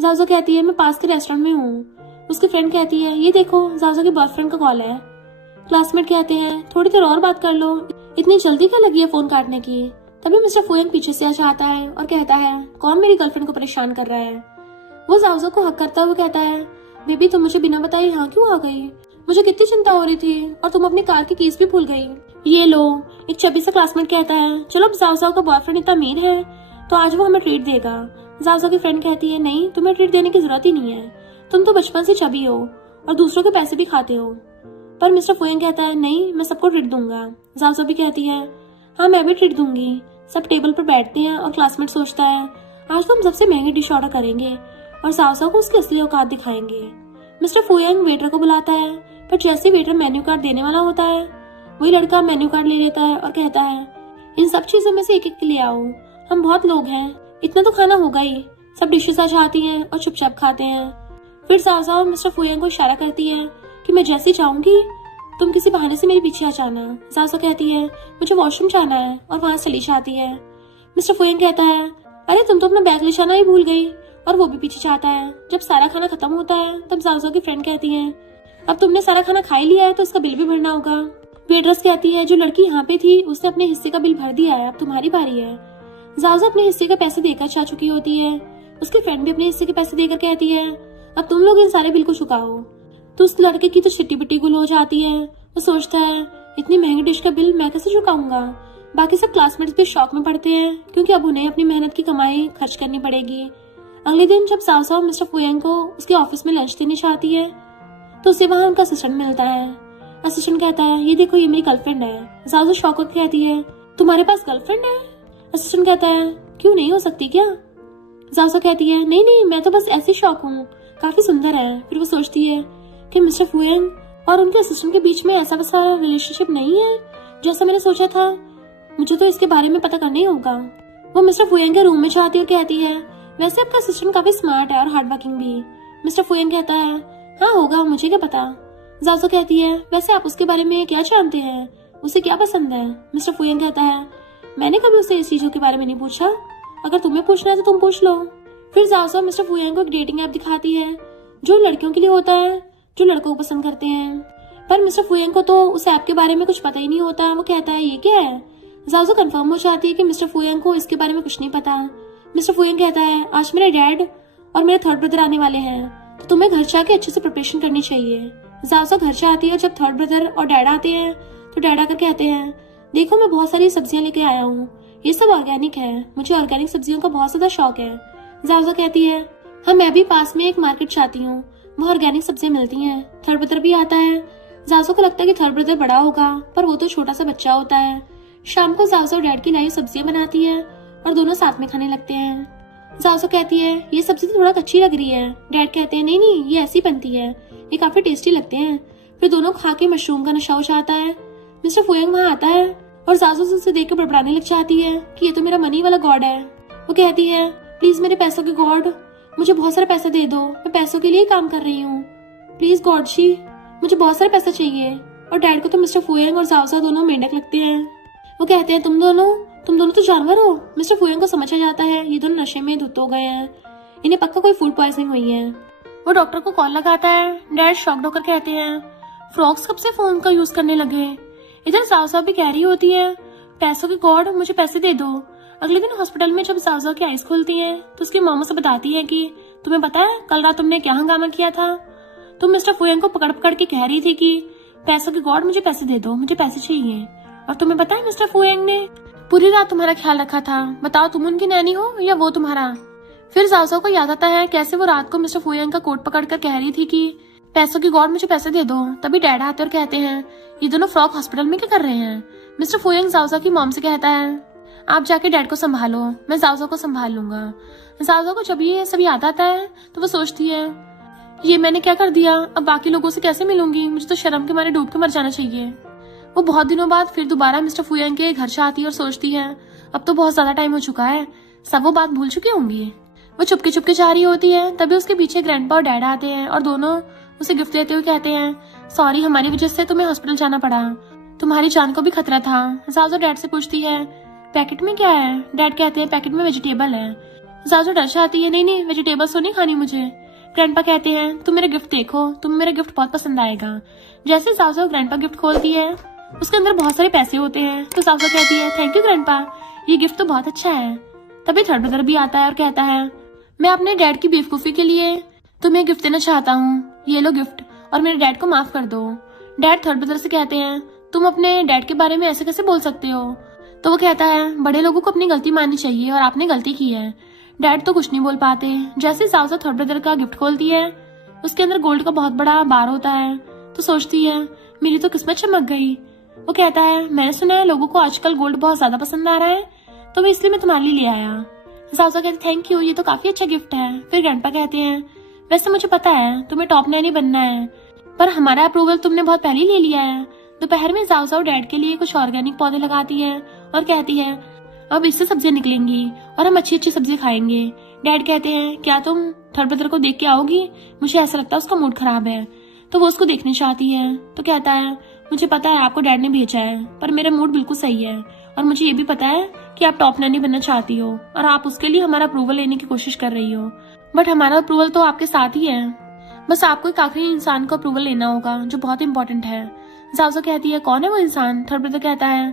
जाओ कहती है मैं पास के रेस्टोरेंट में हूँ। उसकी फ्रेंड कहती है ये देखो जाओ के बॉयफ्रेंड का कॉल है। क्लासमेट कहते हैं थोड़ी देर और बात कर लो, इतनी जल्दी क्या लगी है फोन काटने की। तभी मिस्टर फुयंग पीछे से आ जाता है और कहता है कौन मेरी गर्लफ्रेंड को परेशान कर रहा है। वो जाओ को हक करता हुआ कहता है बेबी तुम मुझे बिना बताए यहाँ क्यों आ गई? मुझे कितनी चिंता हो रही थी और तुम अपनी कार की कीज भी भूल गई। ये लो। एक चबी सा क्लासमेट कहता है चलो अब जाओ का बॉयफ्रेंड इतना अमीर है तो आज वो हमें ट्रीट देगा। जाओ की फ्रेंड कहती है नहीं, तुम्हें ट्रीट देने की जरूरत ही नहीं है, तुम तो बचपन से चबी हो और दूसरों के पैसे भी खाते हो। पर मिस्टर फुयंग कहता है नहीं, मैं सबको ट्रीट दूंगा। जाओ भी कहती है हाँ मैं भी ट्रीट दूंगी। सब टेबल पर बैठते हैं और क्लासमेट सोचता है आज तो हम सबसे महंगी डिश ऑर्डर करेंगे और जाओ को उसकी असली औकात दिखाएंगे। मिस्टर फुयंग वेटर को बुलाता है पर जैसे वेटर मेन्यू कार्ड देने वाला होता है वही लड़का मेन्यू कार्ड ले लेता है और कहता है इन सब चीजों में से एक एक ले आओ, हम बहुत लोग हैं, इतना तो खाना होगा ही। सब डिशेस आ जाती हैं और चुपचाप खाते हैं। फिर जाओजाओ मिस्टर फुयांग को इशारा करती है कि मैं जैसी चाहूंगी तुम किसी बहाने से मेरे पीछे आ जाना। जाओजाओ कहती है मुझे वॉशरूम जाना है और वहां चली जाती है। मिस्टर फुयांग कहता है अरे तुम तो अपना बैग ले जाना ही भूल गई, और वो भी पीछे जाता है। जब सारा खाना खत्म होता है तब जाओजाओ की फ्रेंड कहती है अब तुमने सारा खाना खा ही लिया है तो उसका बिल भी भरना होगा। वेट्रेस कहती है जो लड़की यहाँ पे थी उसने अपने हिस्से का बिल भर दिया है, अब तुम्हारी बारी है। जाओजाओ अपने हिस्से के पैसे देकर जा चुकी होती है। उसकी फ्रेंड भी अपने हिस्से के पैसे देकर कहती है अब तुम लोग इन सारे बिल को चुकाओ। तो उस लड़के की तो चिट्टी पिट्टी गुल हो जाती है। वो सोचता है इतनी महंगी डिश का बिल मैं कैसे चुकाऊंगा। बाकी सब क्लासमेट्स भी शॉक में पड़ते हैं क्योंकि अब उन्हें अपनी मेहनत की कमाई खर्च करनी पड़ेगी। अगले दिन जब जाओजाओ मिस्टर फुयांग को उसके ऑफिस में लंच देने चाहती है तो उसे वहां उनका असिस्टेंट मिलता है। असिस्टेंट कहता है ये देखो ये मेरी गर्लफ्रेंड है। जाओजाओ शॉक होकर कहती है तुम्हारे पास गर्लफ्रेंड है? असिस्टेंट कहता है क्यों नहीं हो सकती क्या? जाओजाओ कहती है नहीं नहीं मैं तो बस ऐसे शौक हूँ, काफी सुंदर है। फिर वो सोचती है कि मिस्टर फुयांग और उनके असिस्टेंट के बीच में ऐसा वैसा रिलेशनशिप नहीं है जैसा मैंने सोचा था, मुझे तो इसके बारे में पता करना ही होगा। वो मिस्टर फुयांग के रूम में जाती है और कहती है वैसे आपका असिस्टेंट काफी स्मार्ट है और हार्ड वर्किंग भी। मिस्टर फुयांग कहता है हाँ होगा, मुझे क्या पता। जाओजाओ कहती है वैसे आप उसके बारे में क्या जानते हैं, उसे क्या पसंद है? मिस्टर फुयांग कहता है मैंने कभी उसे इस चीजों के बारे में नहीं पूछा, अगर तुम्हें पूछना है तो तुम पूछ लो। फिर जाओजाओ मिस्टर फुयांग को एक डेटिंग ऐप दिखाती है जो लड़कियों के लिए होता है जो लड़कों को पसंद करते हैं। पर मिस्टर फुयांग को तो उस ऐप के बारे में कुछ पता ही नहीं होता। वो कहता है ये क्या है? जाओजाओ कंफर्म हो जाती है कि मिस्टर फुयांग को इसके बारे में कुछ नहीं पता। मिस्टर फुयांग कहता है आज मेरे डैड और मेरे थर्ड ब्रदर आने वाले हैं तो तुम्हें घर जाके अच्छे से प्रिपरेशन करनी चाहिए। जाओजाओ घर जाती है। जब थर्ड ब्रदर और डैड आते हैं तो डैड आकर कहते हैं देखो मैं बहुत सारी सब्जियां लेके आया हूँ, ये सब ऑर्गेनिक है, मुझे ऑर्गेनिक सब्जियों का बहुत ज्यादा शौक है। जाओजाओ कहती है हाँ मैं भी पास में एक मार्केट जाती हूँ, वहाँ ऑर्गेनिक सब्जियां मिलती हैं। थर्ड ब्रदर भी आता है। जाओजाओ को लगता है कि थर्ड ब्रदर बड़ा होगा पर वो तो छोटा सा बच्चा होता है। शाम को जाओजाओ डैड की लाई सब्जियां बनाती है और दोनों साथ में खाने लगते हैं। जाओजाओ कहती है ये सब्जी तो थोड़ा कच्ची लग रही है। डैड कहते हैं नहीं नहीं ये ऐसी बनती है, ये काफी टेस्टी लगते हैं। फिर दोनों खा के मशरूम का नशा हो जाता है। मिस्टर फुयांग वहाँ आता है और जाओजाओ उसे देख कर बड़बड़ाने लग जाती है कि ये तो मेरा मनी वाला गॉड है। वो कहती है प्लीज मेरे पैसों के गॉड, मुझे बहुत सारा पैसा दे दो, मैं पैसों के लिए ही काम कर रही हूँ, प्लीज गॉड जी मुझे बहुत सारा पैसा चाहिए। और डैड को तो मिस्टर फुयांग और जाओजाओ दोनों मेंढक लगते हैं। वो कहते हैं तुम दोनों तो जानवर हो। मिस्टर फुयांग को समझ आ जाता है ये दोनों नशे में धुत हो गए हैं, इन्हें पक्का कोई फूड पॉइजनिंग हुई है। वो डॉक्टर को कॉल लगाता है। डैड शॉक्ड होकर कहते हैं फ्रॉक्स कब से फोन का यूज करने लगे। इधर जाओजाओ भी कह रही होती है पैसों के गॉड मुझे पैसे दे दो। अगले दिन हॉस्पिटल में जब जाओजाओ की आईज खुलती है तो उसकी मामा से बताती है कि तुम्हें पता है कल रात तुमने क्या हंगामा किया था, तुम मिस्टर फुयांग को पकड़ पकड़ के कह रही थी कि पैसों के गॉड मुझे पैसे दे दो, मुझे पैसे चाहिए। और तुम्हें पता है मिस्टर फुयांग ने पूरी रात तुम्हारा ख्याल रखा था, बताओ तुम उनकी नैनी हो या वो तुम्हारा। फिर जाओजाओ को याद आता है कैसे वो रात को मिस्टर फुयांग का कोट पकड़कर कह रही थी कि पैसों की गॉड मुझे पैसे दे दो। तभी डैड आते और कहते हैं ये दोनों फ्रॉक हॉस्पिटल में क्या कर रहे हैं। मिस्टर फुयांग जाओजाओ की मॉम से कहता है आप जाके डैड को संभालो, मैं जाओजाओ को संभाल लूंगा। जाओजाओ को जब ये सब याद आता है तो वो सोचती है ये मैंने क्या कर दिया, अब बाकी लोगों से कैसे मिलूंगी, मुझे तो शर्म के मारे डूब के मर जाना चाहिए। वो बहुत दिनों बाद फिर दोबारा मिस्टर फुयांग के घर से आती है और सोचती है अब तो बहुत ज्यादा टाइम हो चुका है, सब वो बात भूल चुकी होंगी। वो चुपके चुपके जा रही होती है। तभी उसके पीछे ग्रैंडपा और डैड आते हैं और दोनों उसे गिफ्ट देते हुए कहते हैं सॉरी हमारी वजह से तुम्हें हॉस्पिटल जाना पड़ा, तुम्हारी जान को भी खतरा था। जाओजाओ डैड से पूछती है पैकेट में क्या है। डैड कहते हैं पैकेट में वेजिटेबल है। जाओजाओ डर जाती है नहीं वेजिटेबल्स तो नहीं खानी मुझे। ग्रैंडपा कहते हैं तुम मेरा गिफ्ट देखो, तुम्हें मेरा गिफ्ट बहुत पसंद आएगा। जैसे जाओजाओ ग्रैंडपा गिफ्ट खोलती है उसके अंदर बहुत सारे पैसे होते हैं तो जाओजाओ कहती है थैंक यू ग्रैंडपा, ये गिफ्ट तो बहुत अच्छा है। तभी थर्ड ब्रदर भी आता है और कहता है मैं अपने डैड की बेवकूफी के लिए तुम्हें गिफ्ट देना चाहता हूँ, ये लो गिफ्ट और मेरे डैड को माफ कर दो। डैड थर्ड ब्रदर से कहते हैं तुम अपने डैड के बारे में ऐसे कैसे बोल सकते हो। तो वो कहता है बड़े लोगों को अपनी गलती माननी चाहिए और आपने गलती की है। डैड तो कुछ नहीं बोल पाते। जैसे जाओजाओ थर्ड ब्रदर का गिफ्ट खोलती है उसके अंदर गोल्ड का बहुत बड़ा बार होता है तो सोचती है मेरी तो किस्मत चमक गई। वो कहता है मैंने सुना है लोगों को आजकल गोल्ड बहुत ज्यादा पसंद आ रहा है तो मैं इसलिए मैं तुम्हारे लिए ले आया। जाओजाओ कहते थैंक यू, ये तो काफी अच्छा गिफ्ट है। फिर ग्रैंडपा कहते हैं वैसे मुझे पता है तुम्हें टॉप नैनी बनना है पर हमारा अप्रूवल तुमने बहुत पहले ले लिया है। दोपहर में जाओजाओ डैड के लिए कुछ ऑर्गेनिक पौधे लगाती है और कहती है अब इससे सब्जियां निकलेंगी और हम अच्छी अच्छी सब्जी खाएंगे। डैड कहते हैं क्या तुम थर्ड ब्रदर को देख के आओगी, मुझे ऐसा लगता है उसका मूड खराब है। तो वो उसको देखने चाहती है तो कहता है मुझे पता है आपको डैड ने भेजा है, पर मेरा मूड बिल्कुल सही है और मुझे ये भी पता है कि आप टॉप नैनी बनना चाहती हो और आप उसके लिए हमारा अप्रूवल लेने की कोशिश कर रही हो, बट हमारा अप्रूवल तो आपके साथ ही है, बस आपको एक आखिरी इंसान को अप्रूवल लेना होगा जो बहुत इंपॉर्टेंट है। जाओजो कहती है कौन है वो इंसान? थर्ड ब्रदर कहता है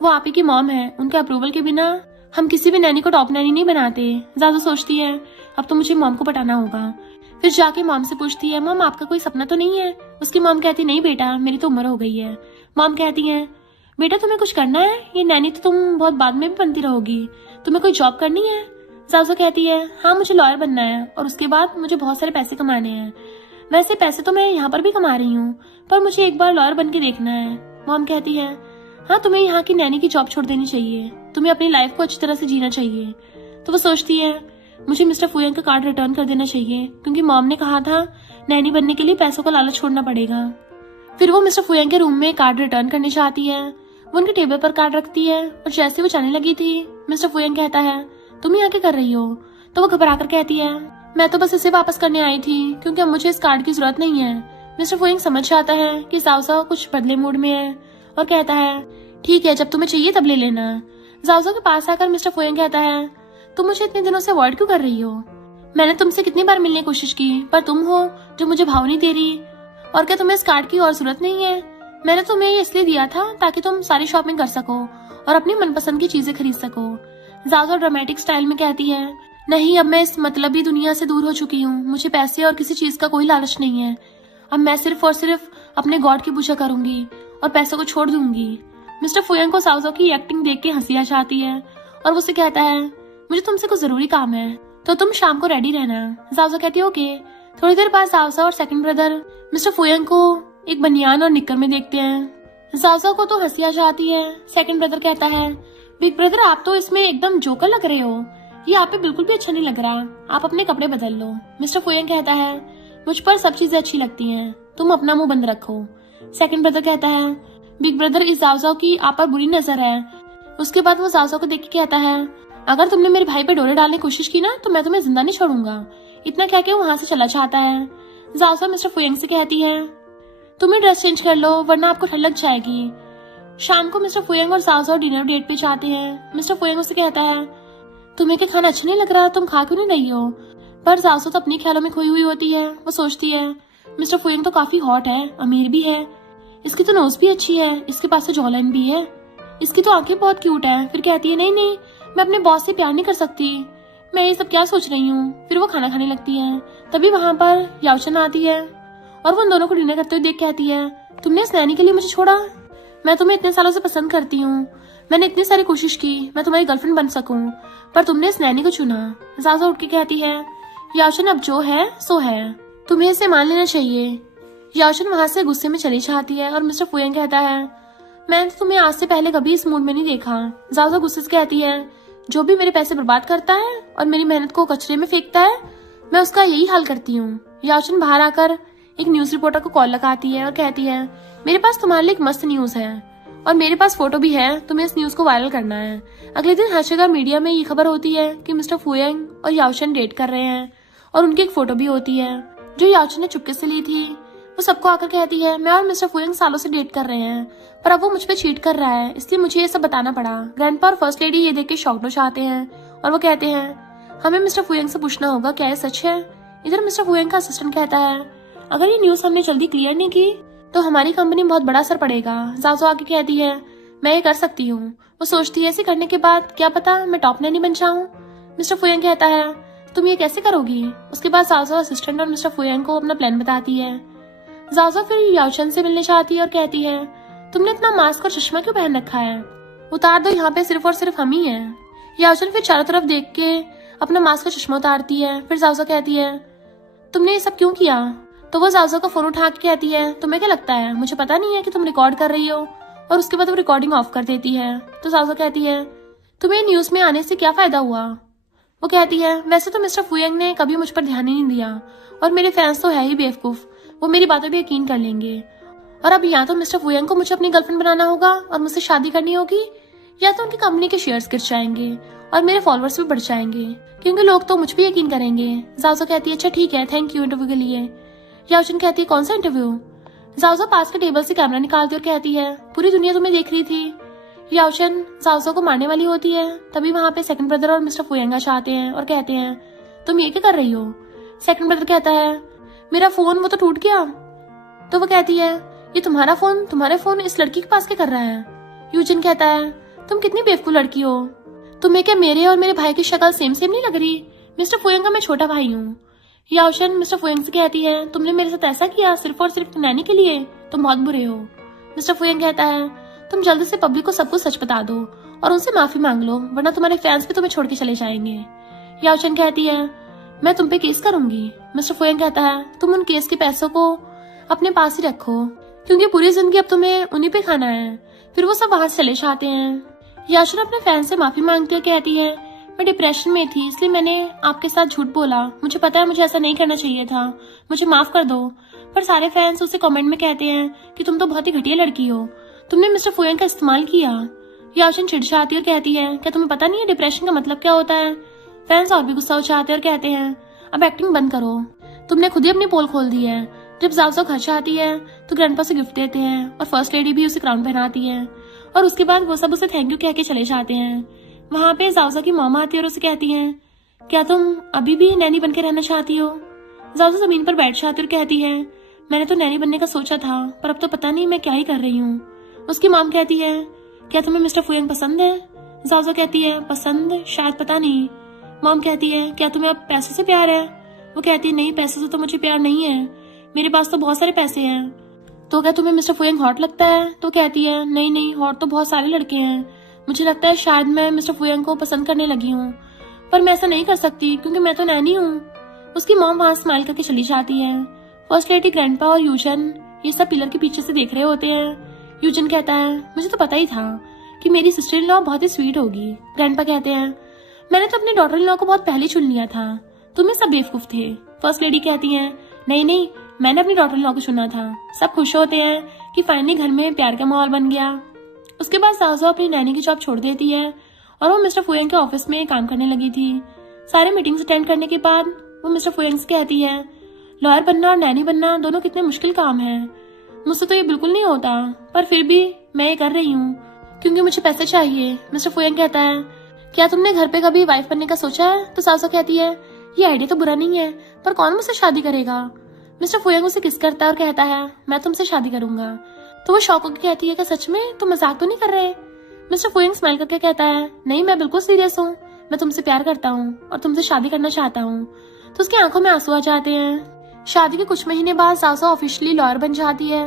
वो आप ही की मॉम है, उनके अप्रूवल के बिना हम किसी भी नैनी को टॉप नैनी नहीं बनाते। जाओजो सोचती है अब तो मुझे मॉम को पटाना होगा, फिर जाके मॉम से पूछती है मॉम आपका कोई सपना तो नहीं है? उसकी मॉम कहती नहीं बेटा मेरी तो उम्र हो गई है। मॉम कहती है बेटा तुम्हें कुछ करना है, ये नैनी तो तुम बहुत बाद में भी बनती रहोगी, तुम्हें कोई जॉब करनी है? जाओजो कहती है हाँ मुझे लॉयर बनना है और उसके बाद मुझे बहुत सारे पैसे कमाने हैं, वैसे पैसे तो मैं यहाँ पर भी कमा रही हूँ पर मुझे एक बार लॉयर बन के देखना है। मॉम कहती है हाँ तुम्हें यहाँ की नैनी की जॉब छोड़ देनी चाहिए, तुम्हें अपनी लाइफ को अच्छी तरह से जीना चाहिए। तो वो सोचती है मुझे मिस्टर फुयांग का कार्ड रिटर्न कर देना चाहिए क्योंकि मॉम ने कहा था नैनी बनने के लिए पैसों का लालच छोड़ना पड़ेगा। फिर वो मिस्टर फुयांग के रूम में कार्ड रिटर्न करनी चाहती है, वो उनके टेबल पर कार्ड रखती है और जैसे वो जाने लगी थी मिस्टर फुयांग कहता है तुम यहाँ क्या कर रही हो? तो वो घबरा कर कहती है मैं तो बस इसे वापस करने आई थी क्योंकि अब मुझे इस कार्ड की जरूरत नहीं है। मिस्टर फुयांग समझ जाता है कि जाओजो कुछ बदले मूड में है और कहता है ठीक है जब तुम्हें चाहिए तब ले लेना। जाओजो के पास आकर मिस्टर फुयांग कहता है तुम मुझे इतने दिनों से अवॉइड क्यों कर रही हो? मैंने तुमसे कितनी बार मिलने की कोशिश की पर तुम हो जो मुझे भाव नहीं दे रही, और क्या तुम्हें इस कार्ड की और जरूरत नहीं है? मैंने तुम्हें ये इसलिए दिया था ताकि तुम सारी शॉपिंग कर सको और अपनी मनपसंद की चीजें खरीद सको। जाओजो ड्रामेटिक स्टाइल में कहती है नहीं अब मैं इस मतलबी दुनिया से दूर हो चुकी हूँ, मुझे पैसे और किसी चीज का कोई लालच नहीं है, अब मैं सिर्फ और सिर्फ अपने गॉड की पूजा करूंगी और पैसों को छोड़ दूंगी। मिस्टर फुयांग को जाओजो की एक्टिंग देख के हंसी आ जाती है और वो उसे कहता है मुझे तुमसे कुछ जरूरी काम है तो तुम शाम को रेडी रहना। जाओजो कहती है ओके। थोड़ी देर बाद जाओजो और सेकंड ब्रदर मिस्टर फुयांग को एक बनियान और निक्कर में देखते हैं। जाओजो को तो हंसी आ जाती है। सेकंड ब्रदर कहता है बिग ब्रदर आप तो इसमें एकदम जोकर लग रहे हो, ये आप पे बिल्कुल भी अच्छा नहीं लग रहा, आप अपने कपड़े बदल लो। मिस्टर फुयांग कहता है मुझ पर सब चीजें अच्छी लगती हैं, तुम अपना मुंह बंद रखो। सेकंड ब्रदर कहता है बिग ब्रदर इस जाओजो की आप पर बुरी नजर है। उसके बाद वो जाओजो को देख के कहता है अगर तुमने मेरे भाई पे डोरे डालने की कोशिश की ना तो मैं तुम्हें जिंदा नहीं छोड़ूंगा। इतना कह के वो वहां से चला जाता है। जाओजो मिस्टर फुयांग से कहती है तुम ही ड्रेस चेंज कर लो वरना आपको ठंड लग जाएगी। शाम को मिस्टर फुयांग और जाओजो डिनर डेट पे जाते हैं। मिस्टर फुयांग उससे कहता है तुम्हें क्या खाना अच्छा नहीं लग रहा, तुम खा क्यों नहीं रही हो? पर जाओजो तो अपनी ख्यालों में खोई हुई होती है। वो सोचती है मिस्टर फुयांग तो काफी हॉट है, अमीर भी है, इसकी तो नोज भी अच्छी है, इसके पास तो जॉ लाइन भी है, इसकी तो आंखें बहुत क्यूट है। फिर कहती है नहीं नहीं मैं अपने बॉस से प्यार नहीं कर सकती, मैं ये सब क्या सोच रही हूँ। फिर वो खाना खाने लगती है। तभी वहां पर याओचन आती है और वो उन दोनों को डिनर करते हुए देख कहती है तुमने इस नैनी के लिए मुझे छोड़ा, मैं तुम्हें इतने सालों से पसंद करती हूँ, मैंने इतनी सारी कोशिश की मैं तुम्हारी गर्लफ्रेंड बन सकूं, पर तुमने इस नैनी को चुना। जाओजो उठ के कहती है याओचन अब जो है सो है, तुम्हें इसे मान लेना चाहिए। याओचन वहां से गुस्से में चली जाती है और मिस्टर फुयांग कहता है मैंने तो तुम्हें आज से पहले कभी इस मूड में नहीं देखा। जाओजो गुस्से से कहती है जो भी मेरे पैसे बर्बाद करता है और मेरी मेहनत को कचरे में फेंकता है मैं उसका यही हाल करती हूँ। याओचन बाहर आकर एक न्यूज रिपोर्टर को कॉल लगाती है और कहती है मेरे पास तुम्हारे लिए एक मस्त न्यूज है और मेरे पास फोटो भी है, तुम्हें इस न्यूज को वायरल करना है। अगले दिन हर जगह मीडिया में ये खबर होती है कि मिस्टर फुयांग और याओचन डेट कर रहे हैं और उनकी एक फोटो भी होती है जो याओचन ने चुपके से ली थी। वो सबको आकर कहती है मैं और मिस्टर फुयांग सालों से डेट कर रहे हैं पर अब वो मुझ पे चीट कर रहा है, इसलिए मुझे ये सब बताना पड़ा। ग्रैंडपा और फर्स्ट लेडी ये देख के शॉक्ड हो जाते हैं और वो कहते हैं हमें मिस्टर फुयांग से पूछना होगा क्या ये सच है। इधर मिस्टर फुयांग का असिस्टेंट कहता है अगर ये न्यूज हमने जल्दी क्लियर नहीं की तो हमारी कंपनी में बहुत बड़ा असर पड़ेगा। जाओजो आके कहती है मैं ये कर सकती हूँ। वो सोचती है ऐसे करने के बाद क्या पता मैं टॉप नैनी बन जाऊं। मिस्टर फुयांग कहता है तुम ये कैसे करोगी। उसके बाद जाओजो असिस्टेंट और मिस्टर फुयांग को अपना प्लान बताती है। जाओजो फिर याओचन से मिलने चाहती है और कहती है तुमने इतना मास्क और चश्मा क्यों पहन रखा है, उतार दो, यहाँ पे सिर्फ और सिर्फ हम ही हैं। याओचन फिर चारों तरफ देख के अपना मास्क और चश्मा उतारती है। फिर जाओजो कहती है तुमने ये सब क्यों किया। तो वो जाओजो का फोन उठा के कहती है तुम्हें क्या लगता है मुझे पता नहीं है कि तुम रिकॉर्ड कर रही हो, और उसके बाद वो रिकॉर्डिंग ऑफ कर देती है। तो जाओजो कहती है तुम्हें न्यूज में आने से क्या फायदा हुआ। वो कहती है वैसे तो मिस्टर फुयांग ने कभी मुझ पर ध्यान ही नहीं दिया और मेरे फैंस तो है ही बेवकूफ, वो मेरी बातों पे यकीन कर लेंगे, और अब या तो मिस्टर फुयांग को मुझे अपनी गर्लफ्रेंड बनाना होगा और मुझसे शादी करनी होगी, या तो उनकी कंपनी के शेयर्स गिर जाएंगे और मेरे फॉलोअर्स भी बढ़ जाएंगे क्योंकि लोग तो मुझ पे यकीन करेंगे। जाओजो कहती है अच्छा ठीक है, थैंक यू इंटरव्यू के लिए। याओशन कहती है कौन सा इंटरव्यू? जाओजो पास के टेबल से कैमरा निकालती और कहती है पूरी दुनिया तुम्हें देख रही थी। याओशन जाओजो को मारने वाली होती है, तभी वहां पे सेकंड ब्रदर और मिस्टर फुयंगा आते हैं और कहते हैं तुम ये क्या कर रही हो? सेकंड ब्रदर कहता है मेरा फोन वो तो टूट गया। तो वो कहती है ये तुम्हारा फोन इस लड़की के पास क्या कर रहा है? यूजिन कहता है तुम कितनी बेवकूफ लड़की हो, तुम्हें क्या मेरे और मेरे भाई की शक्ल सेम नहीं लग रही? मिस्टर फुयंगा मैं छोटा भाई हूँ। याओशन मिस्टर फुयंग से कहती है तुमने मेरे साथ ऐसा किया सिर्फ और सिर्फ नैनी के लिए, तुम बहुत बुरे हो। मिस्टर फुयंग कहता है तुम जल्दी से पब्लिक को सब कुछ सच बता दो और उनसे माफी मांग लो, वरना तुम्हारे फैंस भी तुम्हें छोड़ के चले जाएंगे। याओशन कहती है मैं तुम पे केस करूंगी। मिस्टर फुयंग कहता है तुम उन केस के पैसों को अपने पास ही रखो, क्योंकि पूरी जिंदगी अब तुम्हें उन्हीं पे खाना है। फिर वो सब वहां से चले जाते हैं। याओशन अपने फैन से माफी मांगती है, कहती है मैं डिप्रेशन में थी इसलिए मैंने आपके साथ झूठ बोला, मुझे पता है मुझे ऐसा नहीं करना चाहिए था, मुझे माफ कर दो। पर सारे फैंस उसे कमेंट में कहते हैं कि तुम तो बहुत ही घटिया लड़की हो, तुमने मिस्टर फुयंग का इस्तेमाल किया। याओशन चिढ़चाती है और कहती है क्या तुम्हें पता नहीं है डिप्रेशन का मतलब क्या होता है? फैंस और भी गुस्सा हो जाते हैं और कहते हैं अब एक्टिंग बंद करो, तुमने खुद ही अपनी पोल खोल दी है। जब जाओजो घर से आती है तो ग्रैंडपा से गिफ्ट देते हैं और फर्स्ट लेडी भी उसे क्राउन पहनाती है और उसके बाद वो सब उसे थैंक यू कह के चले जाते हैं। वहां पे जाओजो की मॉम आती है और उसे कहती है क्या तुम अभी भी नैनी बनकर रहना चाहती हो? जाओजो जमीन पर बैठ जाती और कहती है मैंने तो नैनी बनने का सोचा था, पर अब तो पता नहीं मैं क्या ही कर रही हूँ। उसकी मॉम कहती है क्या तुम्हें मिस्टर फुयंग पसंद है? जाओजो कहती है पसंद शायद, पता नहीं। मॉम कहती है क्या तुम्हें अब पैसों से प्यार है? वो कहती है नहीं, पैसों से तो मुझे प्यार नहीं है, मेरे पास तो बहुत सारे पैसे हैं। तो क्या तुम्हें मिस्टर फुयंग हॉट लगता है? तो कहती है नहीं नहीं, हॉट तो बहुत सारे लड़के हैं, मुझे लगता है शायद मैं मिस्टर फुयंग को पसंद करने लगी हूँ, पर मैं ऐसा नहीं कर सकती क्योंकि मैं तो नैनी हूँ। उसकी मॉम वहां स्माइल करके चली जाती है। फर्स्ट लेडी, ग्रैंडपा और यूजन ये सब पिलर के पीछे से देख रहे होते हैं। यूजन कहता है मुझे तो पता ही था कि मेरी सिस्टर इन लॉ बहुत ही स्वीट होगी। ग्रैंडपा कहते हैं मैंने तो अपनी डॉटर इन लॉ को बहुत पहले चुन लिया था, तुम्हें सब बेवकूफ थे। फर्स्ट लेडी कहती है नहीं नहीं, मैंने अपनी डॉटर इन लॉ को चुना था। सब खुश होते हैं कि फाइनली घर में प्यार का माहौल बन गया। उसके बाद जाओजो अपनी नैनी की जॉब छोड़ देती है और वो मिस्टर फुयंग के ऑफिस में काम करने लगी थी। सारे मीटिंग्स अटेंड करने के बाद वो मिस्टर फुयंग से कहती है लॉयर बनना और नैनी बनना दोनों कितने मुश्किल काम है, मुझसे तो ये बिल्कुल नहीं होता, पर फिर भी मैं ये कर रही हूँ क्योंकि मुझे पैसे चाहिए। मिस्टर फुयंग कहता है क्या तुमने घर पे कभी वाइफ बनने का सोचा है? तो जाओजो कहती है ये आइडिया तो बुरा नहीं है, पर कौन मुझसे शादी करेगा? मिस्टर फुयंग उसे किस करता है और कहता है मैं तुमसे शादी करूंगा। तो वो शौक होकर कहती है कि सच में तुम मजाक तो नहीं कर रहे? मिस्टर फुयंग स्माइल करके कहता है नहीं, मैं बिल्कुल सीरियस हूँ, मैं तुमसे प्यार करता हूँ और तुमसे शादी करना चाहता हूँ। तो उसकी आंखों में आंसू आ जाते हैं। शादी के कुछ महीने बाद जाओजो ऑफिशियली लॉयर बन जाती है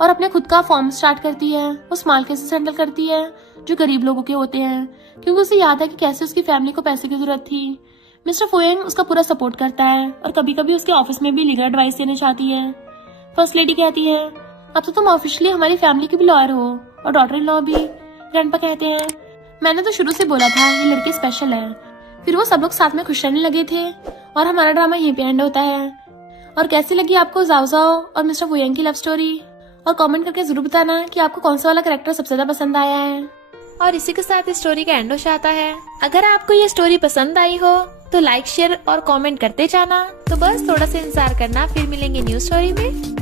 और अपने खुद का फॉर्म स्टार्ट करती है। वो स्मॉल केसेस हैंडल करती है जो गरीब लोगों के होते हैं, क्योंकि उसे याद है कि कैसे उसकी फैमिली को पैसे की जरूरत थी। मिस्टर फुयंग उसका पूरा सपोर्ट करता है और कभी कभी उसके ऑफिस में भी लीगल एडवाइस देना चाहती है। फर्स्ट लेडी कहती है अब तो तुम ऑफिशियली हमारी फैमिली की भी लॉयर हो और डॉटर इन लॉ भी। ग्रैंडपा कहते हैं मैंने तो शुरू से बोला था ये लड़की स्पेशल है। फिर वो सब लोग साथ में खुश रहने लगे थे और हमारा ड्रामा यहीं पे एंड होता है। और कैसी लगी आपको जाओजो और मिस्टर फुयंग की लव स्टोरी? और कमेंट करके जरूर बताना कि आपको कौन सा वाला कैरेक्टर सबसे ज्यादा पसंद आया है। और इसी के साथ इस स्टोरी का एंड हो जाता है। अगर आपको ये स्टोरी पसंद आई हो तो लाइक, शेयर और कमेंट करते जाना। तो बस थोड़ा सा इंतजार करना, फिर मिलेंगे न्यू स्टोरी में।